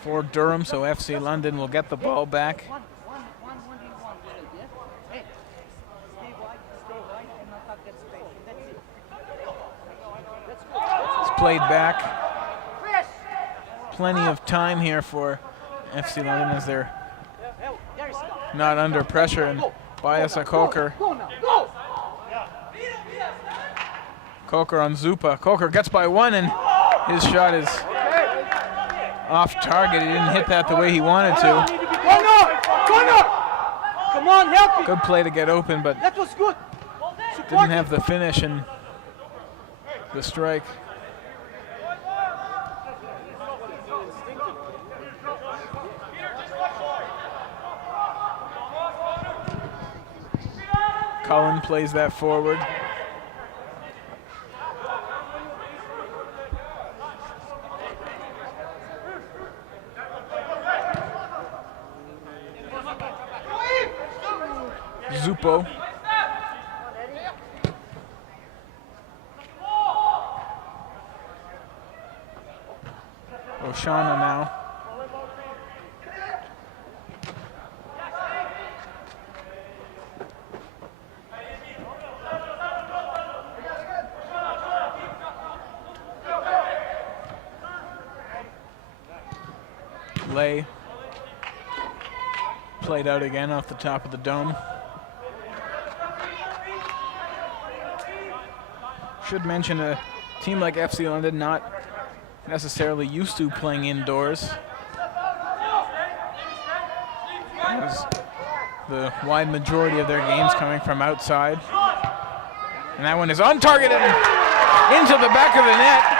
for Durham, so FC London will get the ball back. It's played back. Plenty of time here for FC London as they're not under pressure, and Biasa Coker. Coker on Zupa. Coker gets by one, and his shot is off target. He didn't hit that the way he wanted to. Come on, help him. Good play to get open, but That was good. didn't have the finish and the strike. Cullen plays that forward. Zuppo. Oshana now. Lay played out again off the top of the dome. Should mention a team like FC London not necessarily used to playing indoors, as the wide majority of their games coming from outside. And that one is on target and into the back of the net.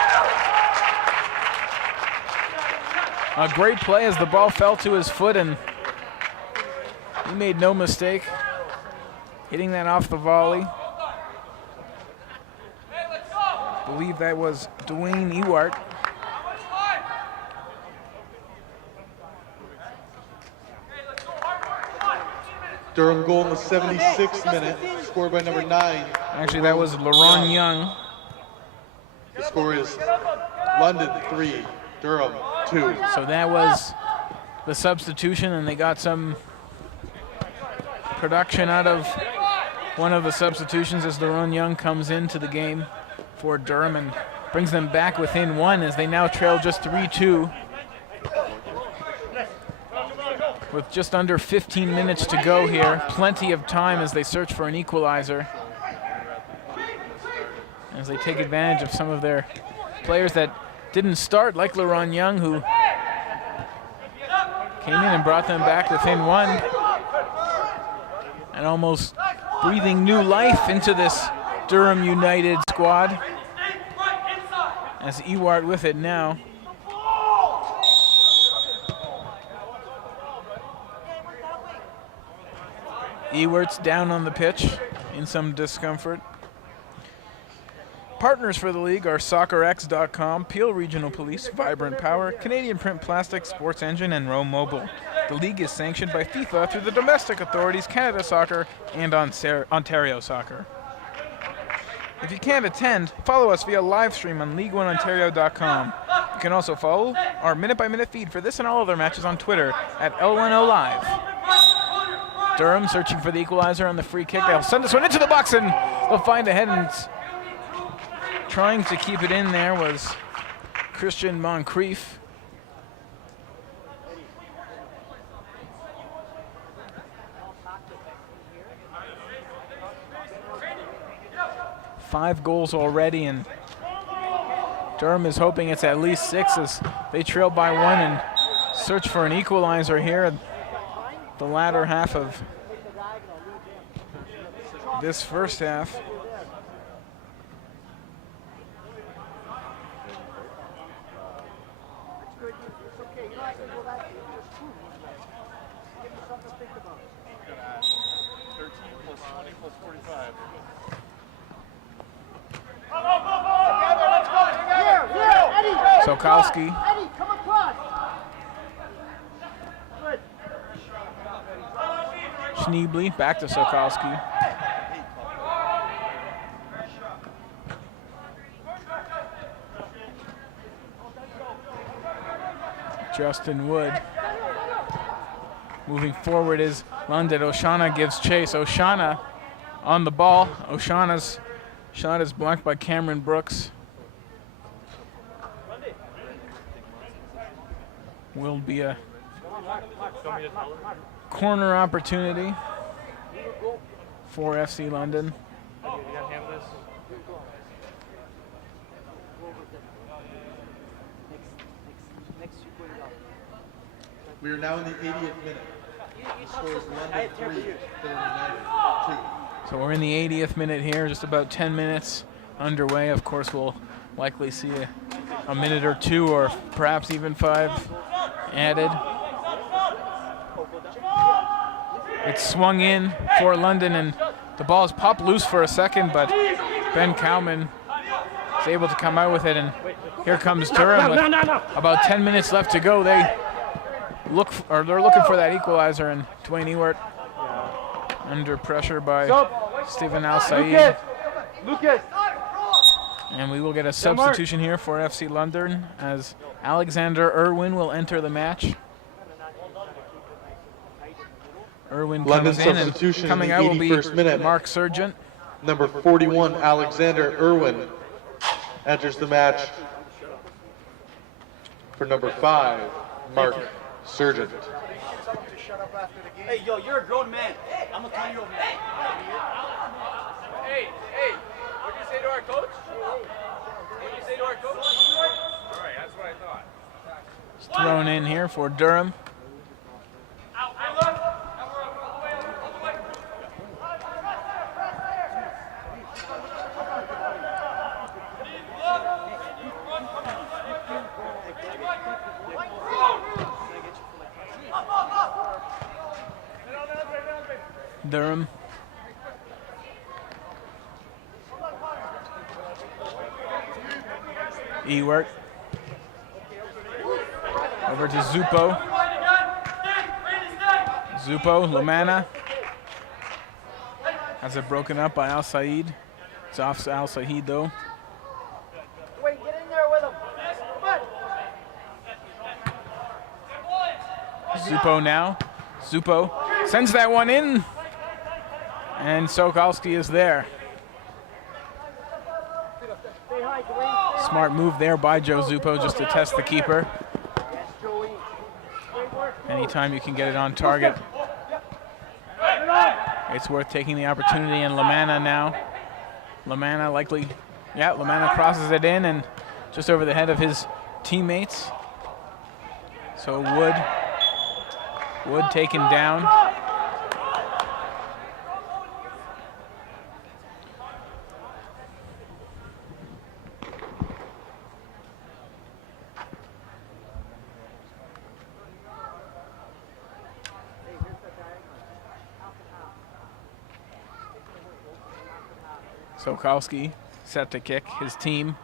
A great play as the ball fell to his foot, and he made no mistake hitting that off the volley. I believe that was Dwayne Ewart. Durham goal in the 76th minute, scored by number 9. Actually, that was LaRon Young. The score is London 3, Durham 2. So that was the substitution, and they got some production out of one of the substitutions as LaRon Young comes into the game for Durham, and brings them back within 1 as they now trail just 3-2. With just under 15 minutes to go here. Plenty of time as they search for an equalizer. As they take advantage of some of their players that didn't start, like LaRon Young, who came in and brought them back within 1. And almost breathing new life into this Durham United squad. As Ewart with it now. Ewart's down on the pitch in some discomfort. Partners for the league are SoccerX.com, Peel Regional Police, Vibrant Power, Canadian Print Plastic, Sports Engine, and Roam Mobile. The league is sanctioned by FIFA through the domestic authorities, Canada Soccer, and Ontario Soccer. If you can't attend, follow us via live stream on League1Ontario.com. You can also follow our minute-by-minute feed for this and all other matches on Twitter at L1O Live. Durham searching for the equalizer on the free kick. They'll send this one into the box and they'll find a head, and trying to keep it in there was Christian Moncrief. Five goals already, and Durham is hoping it's at least 6 as they trail by 1 and search for an equalizer here. The latter half of this first half. Sokowski. Eddie, come across. Schneebly back to Sokowski. Justin Wood. Moving forward is London. O'Shaughnessy gives chase. O'Shaughnessy on the ball. O'Shaughnessy's shot is blocked by Cameron Brooks. Will be a corner opportunity for FC London. We are now in the 80th minute. The score is London 3, Durham United 2. So we're in the 80th minute here, just about 10 minutes underway. Of course, we'll likely see a minute or 2 or perhaps even 5 added. It's swung in for London, and the ball is popped loose for a second, but Ben Cowman is able to come out with it, and here comes Durham with about 10 minutes left to go. They're looking for that equalizer, and Dwayne Ewart under pressure by Stephen Al-Said. Lucas. And we will get a substitution here for FC London as Alexander Irwin will enter the match. Irwin London comes in, and substitution coming in out the will be 81st minute. Mark Sargent. Number 41, Alexander Irwin, enters the match for number 5, Mark Sargent. Hey, yo, you're a grown man. I'm gonna call you over. Hey, what'd you say to our coach? What'd you say to our coach? All right, that's what I thought. It's thrown in here for Durham. Durham. Ewart. Over to Zupo. Zupo, Lamana. Has it broken up by Al-Said. It's off Al-Said though. Wait, get in there with him. Zupo now. Zupo sends that one in. And Sokowski is there. Smart move there by Joe Zuppo just to test the keeper. Anytime you can get it on target, it's worth taking the opportunity. And Lamanna now. Lamanna likely, yeah, Lamanna crosses it in and just over the head of his teammates. So Wood taken down. Sokowski set to kick. His team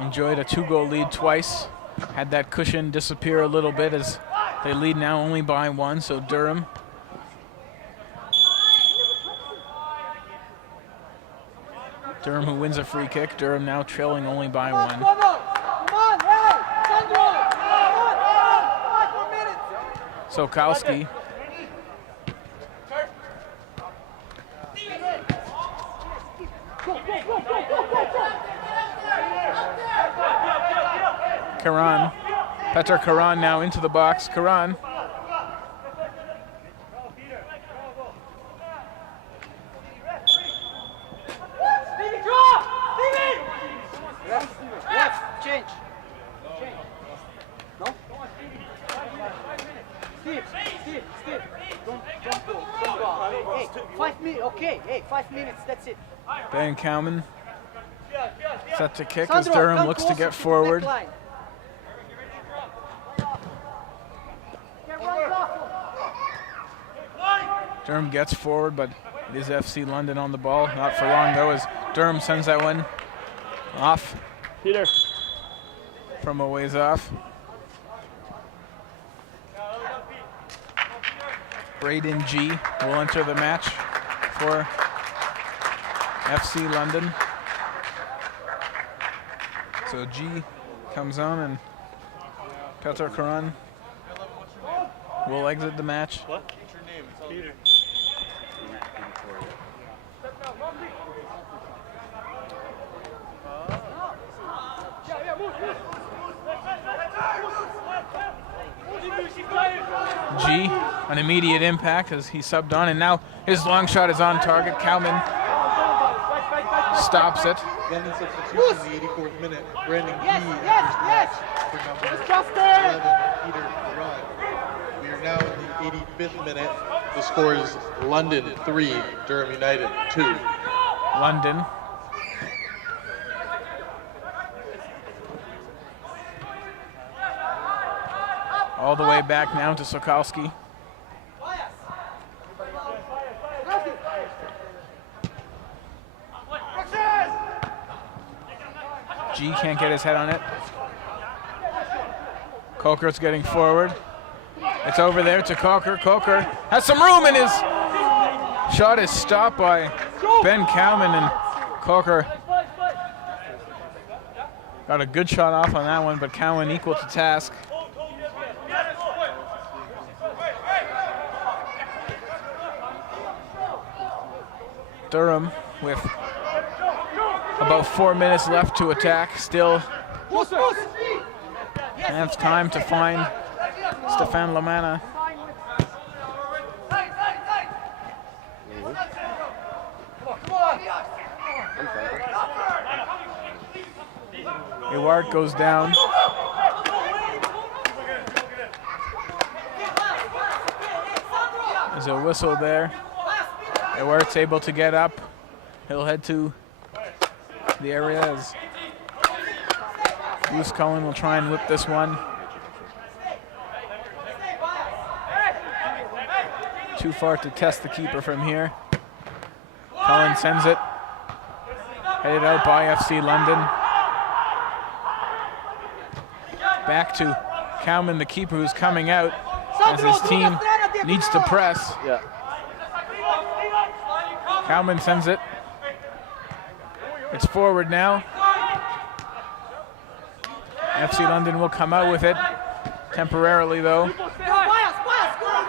enjoyed a 2-goal lead twice. Had that cushion disappear a little bit as they lead now only by 1. So Durham. Durham who wins a free kick. Durham now trailing only by 1. Come on, hey, Sandro! Come on, 5 more minutes! Sokowski. Karan. Petr Karan now into the box. Karan. Left, change. No? Steve. Don't go. Hey, 5 minutes, okay. Hey, 5 minutes, that's it. Ben Cowman set to kick Sandro, as Durham come looks to closer get the forward. back line. Durham gets forward, but it is FC London on the ball. Not for long though, as Durham sends that one off. Peter. From a ways off. Braden G will enter the match for FC London. So G comes on and Petr Karan will exit the match. What? Peter. G, an immediate impact as he subbed on, and now his long shot is on target. Cowman stops it. Then in substitution, the 84th minute, Brandon Key enters the Yes. match for number 11, Peter Karan. We are now in the 85th minute. The score is London 3, Durham United 2. London. All the way back now to Sokowski. G can't get his head on it. Coker's getting forward. It's over there to Coker. Coker has some room in his shot is stopped by Ben Cowman, and Coker got a good shot off on that one, but Cowan equal to task. Durham with about 4 minutes left to attack. Still have time to find Stefan Lamanna. Ewart goes down. There's a whistle there. Ewart's able to get up. He'll head to the area as Bruce Cullen will try and whip this one. Too far to test the keeper from here. Cullen sends it. Headed out by FC London. Back to Cowman, the keeper, who's coming out as his team needs to press. Yeah. Cowman sends it. It's forward now. FC London will come out with it temporarily though,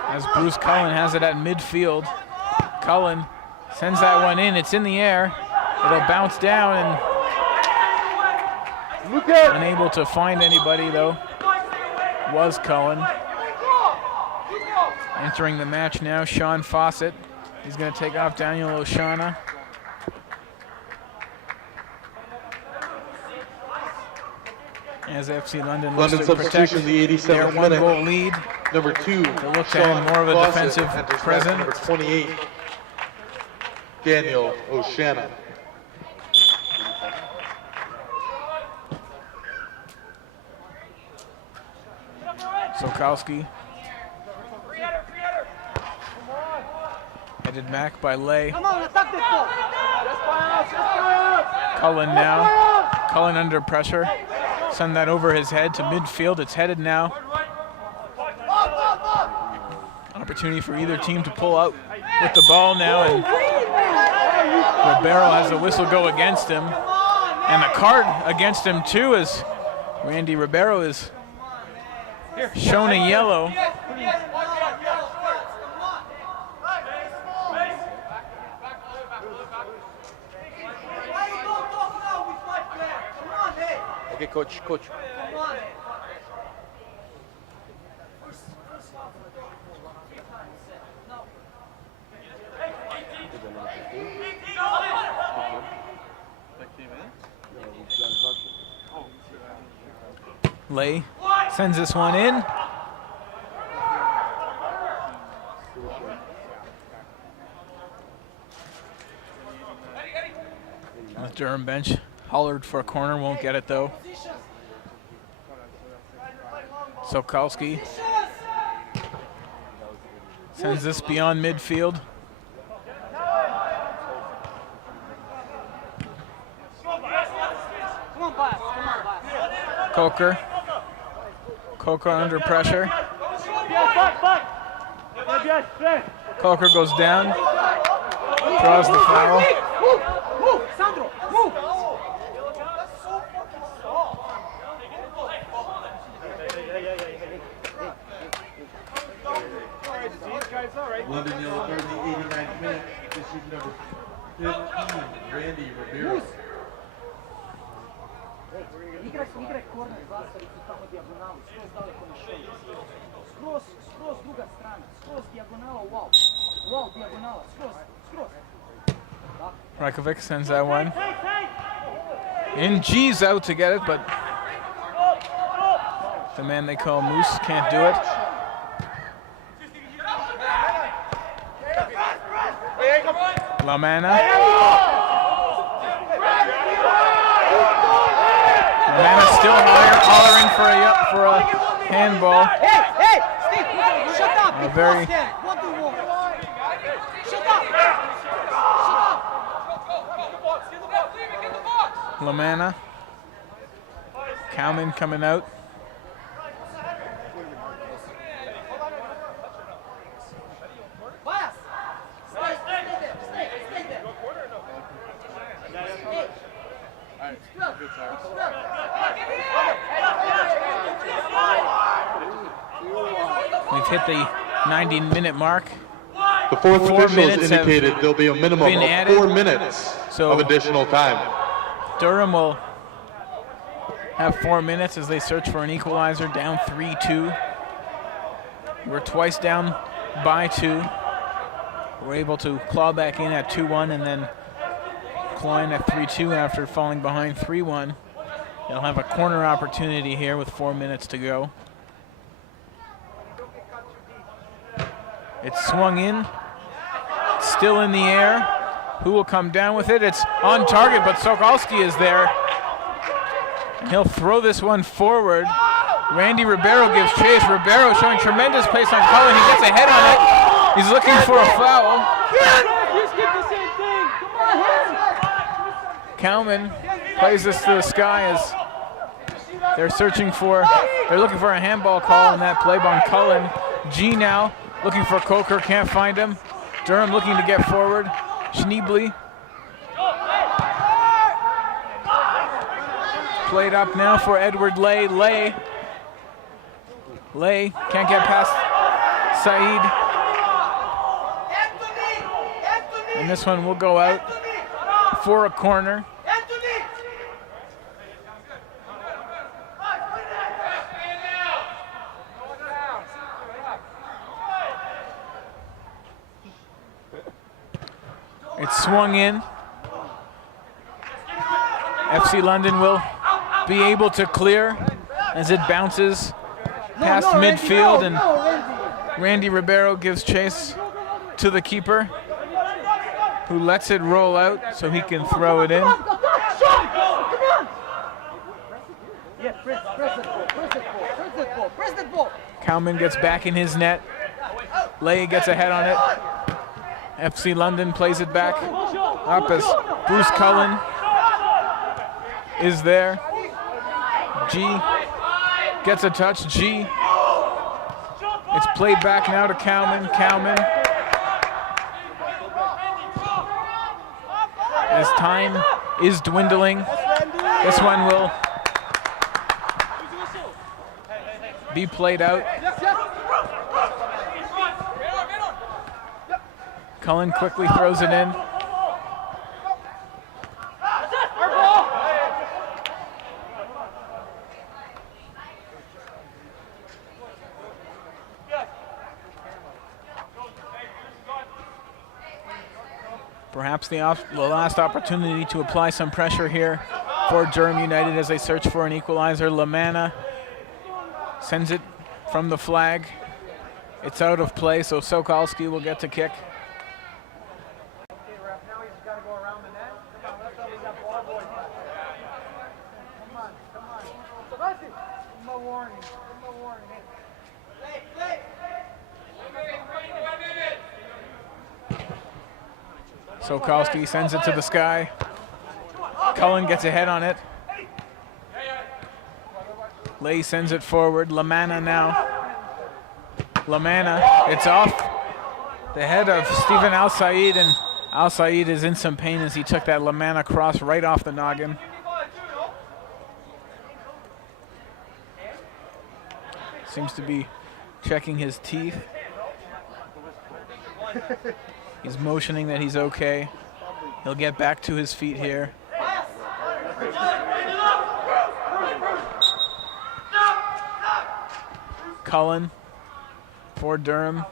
as Bruce Cullen has it at midfield. Cullen sends that one in. It's in the air. It'll bounce down, and Unable to find anybody, though, was Cullen. Entering the match now, Sean Fawcett. He's going to take off Daniel Oshana. As FC London looks London to protect substitution, the their 87th minute. one-goal lead. Number 2, To look to Sean have more of a Fawcett defensive enters match presence. Number 28, Daniel Oshana. Sokowski. Headed back by Lay. Come on, attack the ball. Cullen now. Cullen under pressure. Send that over his head to midfield. It's headed now. Opportunity for either team to pull out with the ball now, and Ribeiro has the whistle go against him. And the card against him too, as Randy Ribeiro is shown a yellow. Okay, coach. Lay sends this one in. The Durham bench hollered for a corner, won't get it though. Sokowski sends this beyond midfield. Coker. Coker under pressure. Coker goes down. Draws the foul. Sandro, move. London yellow card in the 89th minute. Issued number 15, Randy Ribeiro. Igraj korner, zastaricu tamo dijagonalu, skroz daleko na šolju. Skroz druga strana, skroz dijagonala, wow. Wow, dijagonala, skroz. Rajkovic sends that one. In G's out to get it, but the man they call Moose can't do it. Lamana. Lamana still hollering for a handball. Hey, Steve, shut up. A very What do you want? Shut up. Lamana. Cowman coming out. We've hit the 90-minute mark. The fourth 4 official minutes has have indicated there'll be a minimum been of added. 4 minutes So- of additional time. Durham will have 4 minutes as they search for an equalizer, down 3-2. We're twice down by 2. We're able to claw back in at 2-1 and then claw in at 3-2 after falling behind 3-1. They'll have a corner opportunity here with 4 minutes to go. It's swung in, still in the air. Who will come down with it? It's on target, but Sokowski is there. And he'll throw this one forward. Randy Ribeiro gives chase. Ribeiro showing tremendous pace on Cullen. He gets a head on it. He's looking for a foul. Cowman plays this to the sky as they're looking for a handball call on that play by Cullen. G now looking for Coker, can't find him. Durham looking to get forward. Schneebly. Played up now for Edward Lay. Lay can't get past Saeed. And this one will go out for a corner. It's swung in. FC London will be able to clear as it bounces past midfield, and Randy Ribeiro gives chase to the keeper, who lets it roll out so he can throw it in. Yeah, press that ball. Cowman gets back in his net. Lay gets ahead on it. FC London plays it back up as Bruce Cullen is there. G gets a touch. G. It's played back now to Cowman. Cowman. As time is dwindling, this one will be played out. Cullen quickly throws it in. Perhaps the last opportunity to apply some pressure here for Durham United as they search for an equalizer. Lamanna sends it from the flag. It's out of play, so Sokolsky will get to kick. Sokolsky sends it to the sky. Cullen gets ahead on it. Lay sends it forward. Lamanna now. Lamanna, it's off the head of Stephen Al Said, and Al Said is in some pain as he took that Lamanna cross right off the noggin. Seems to be checking his teeth. He's motioning that he's okay. He'll get back to his feet here. Cullen for Durham.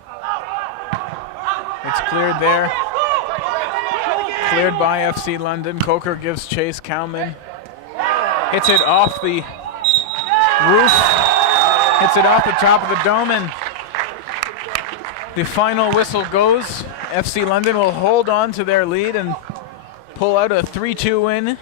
It's cleared there. Cleared by FC London. Coker gives chase. Cowman hits it off the roof. Hits it off the top of the dome, and the final whistle goes. FC London will hold on to their lead and pull out a 3-2 win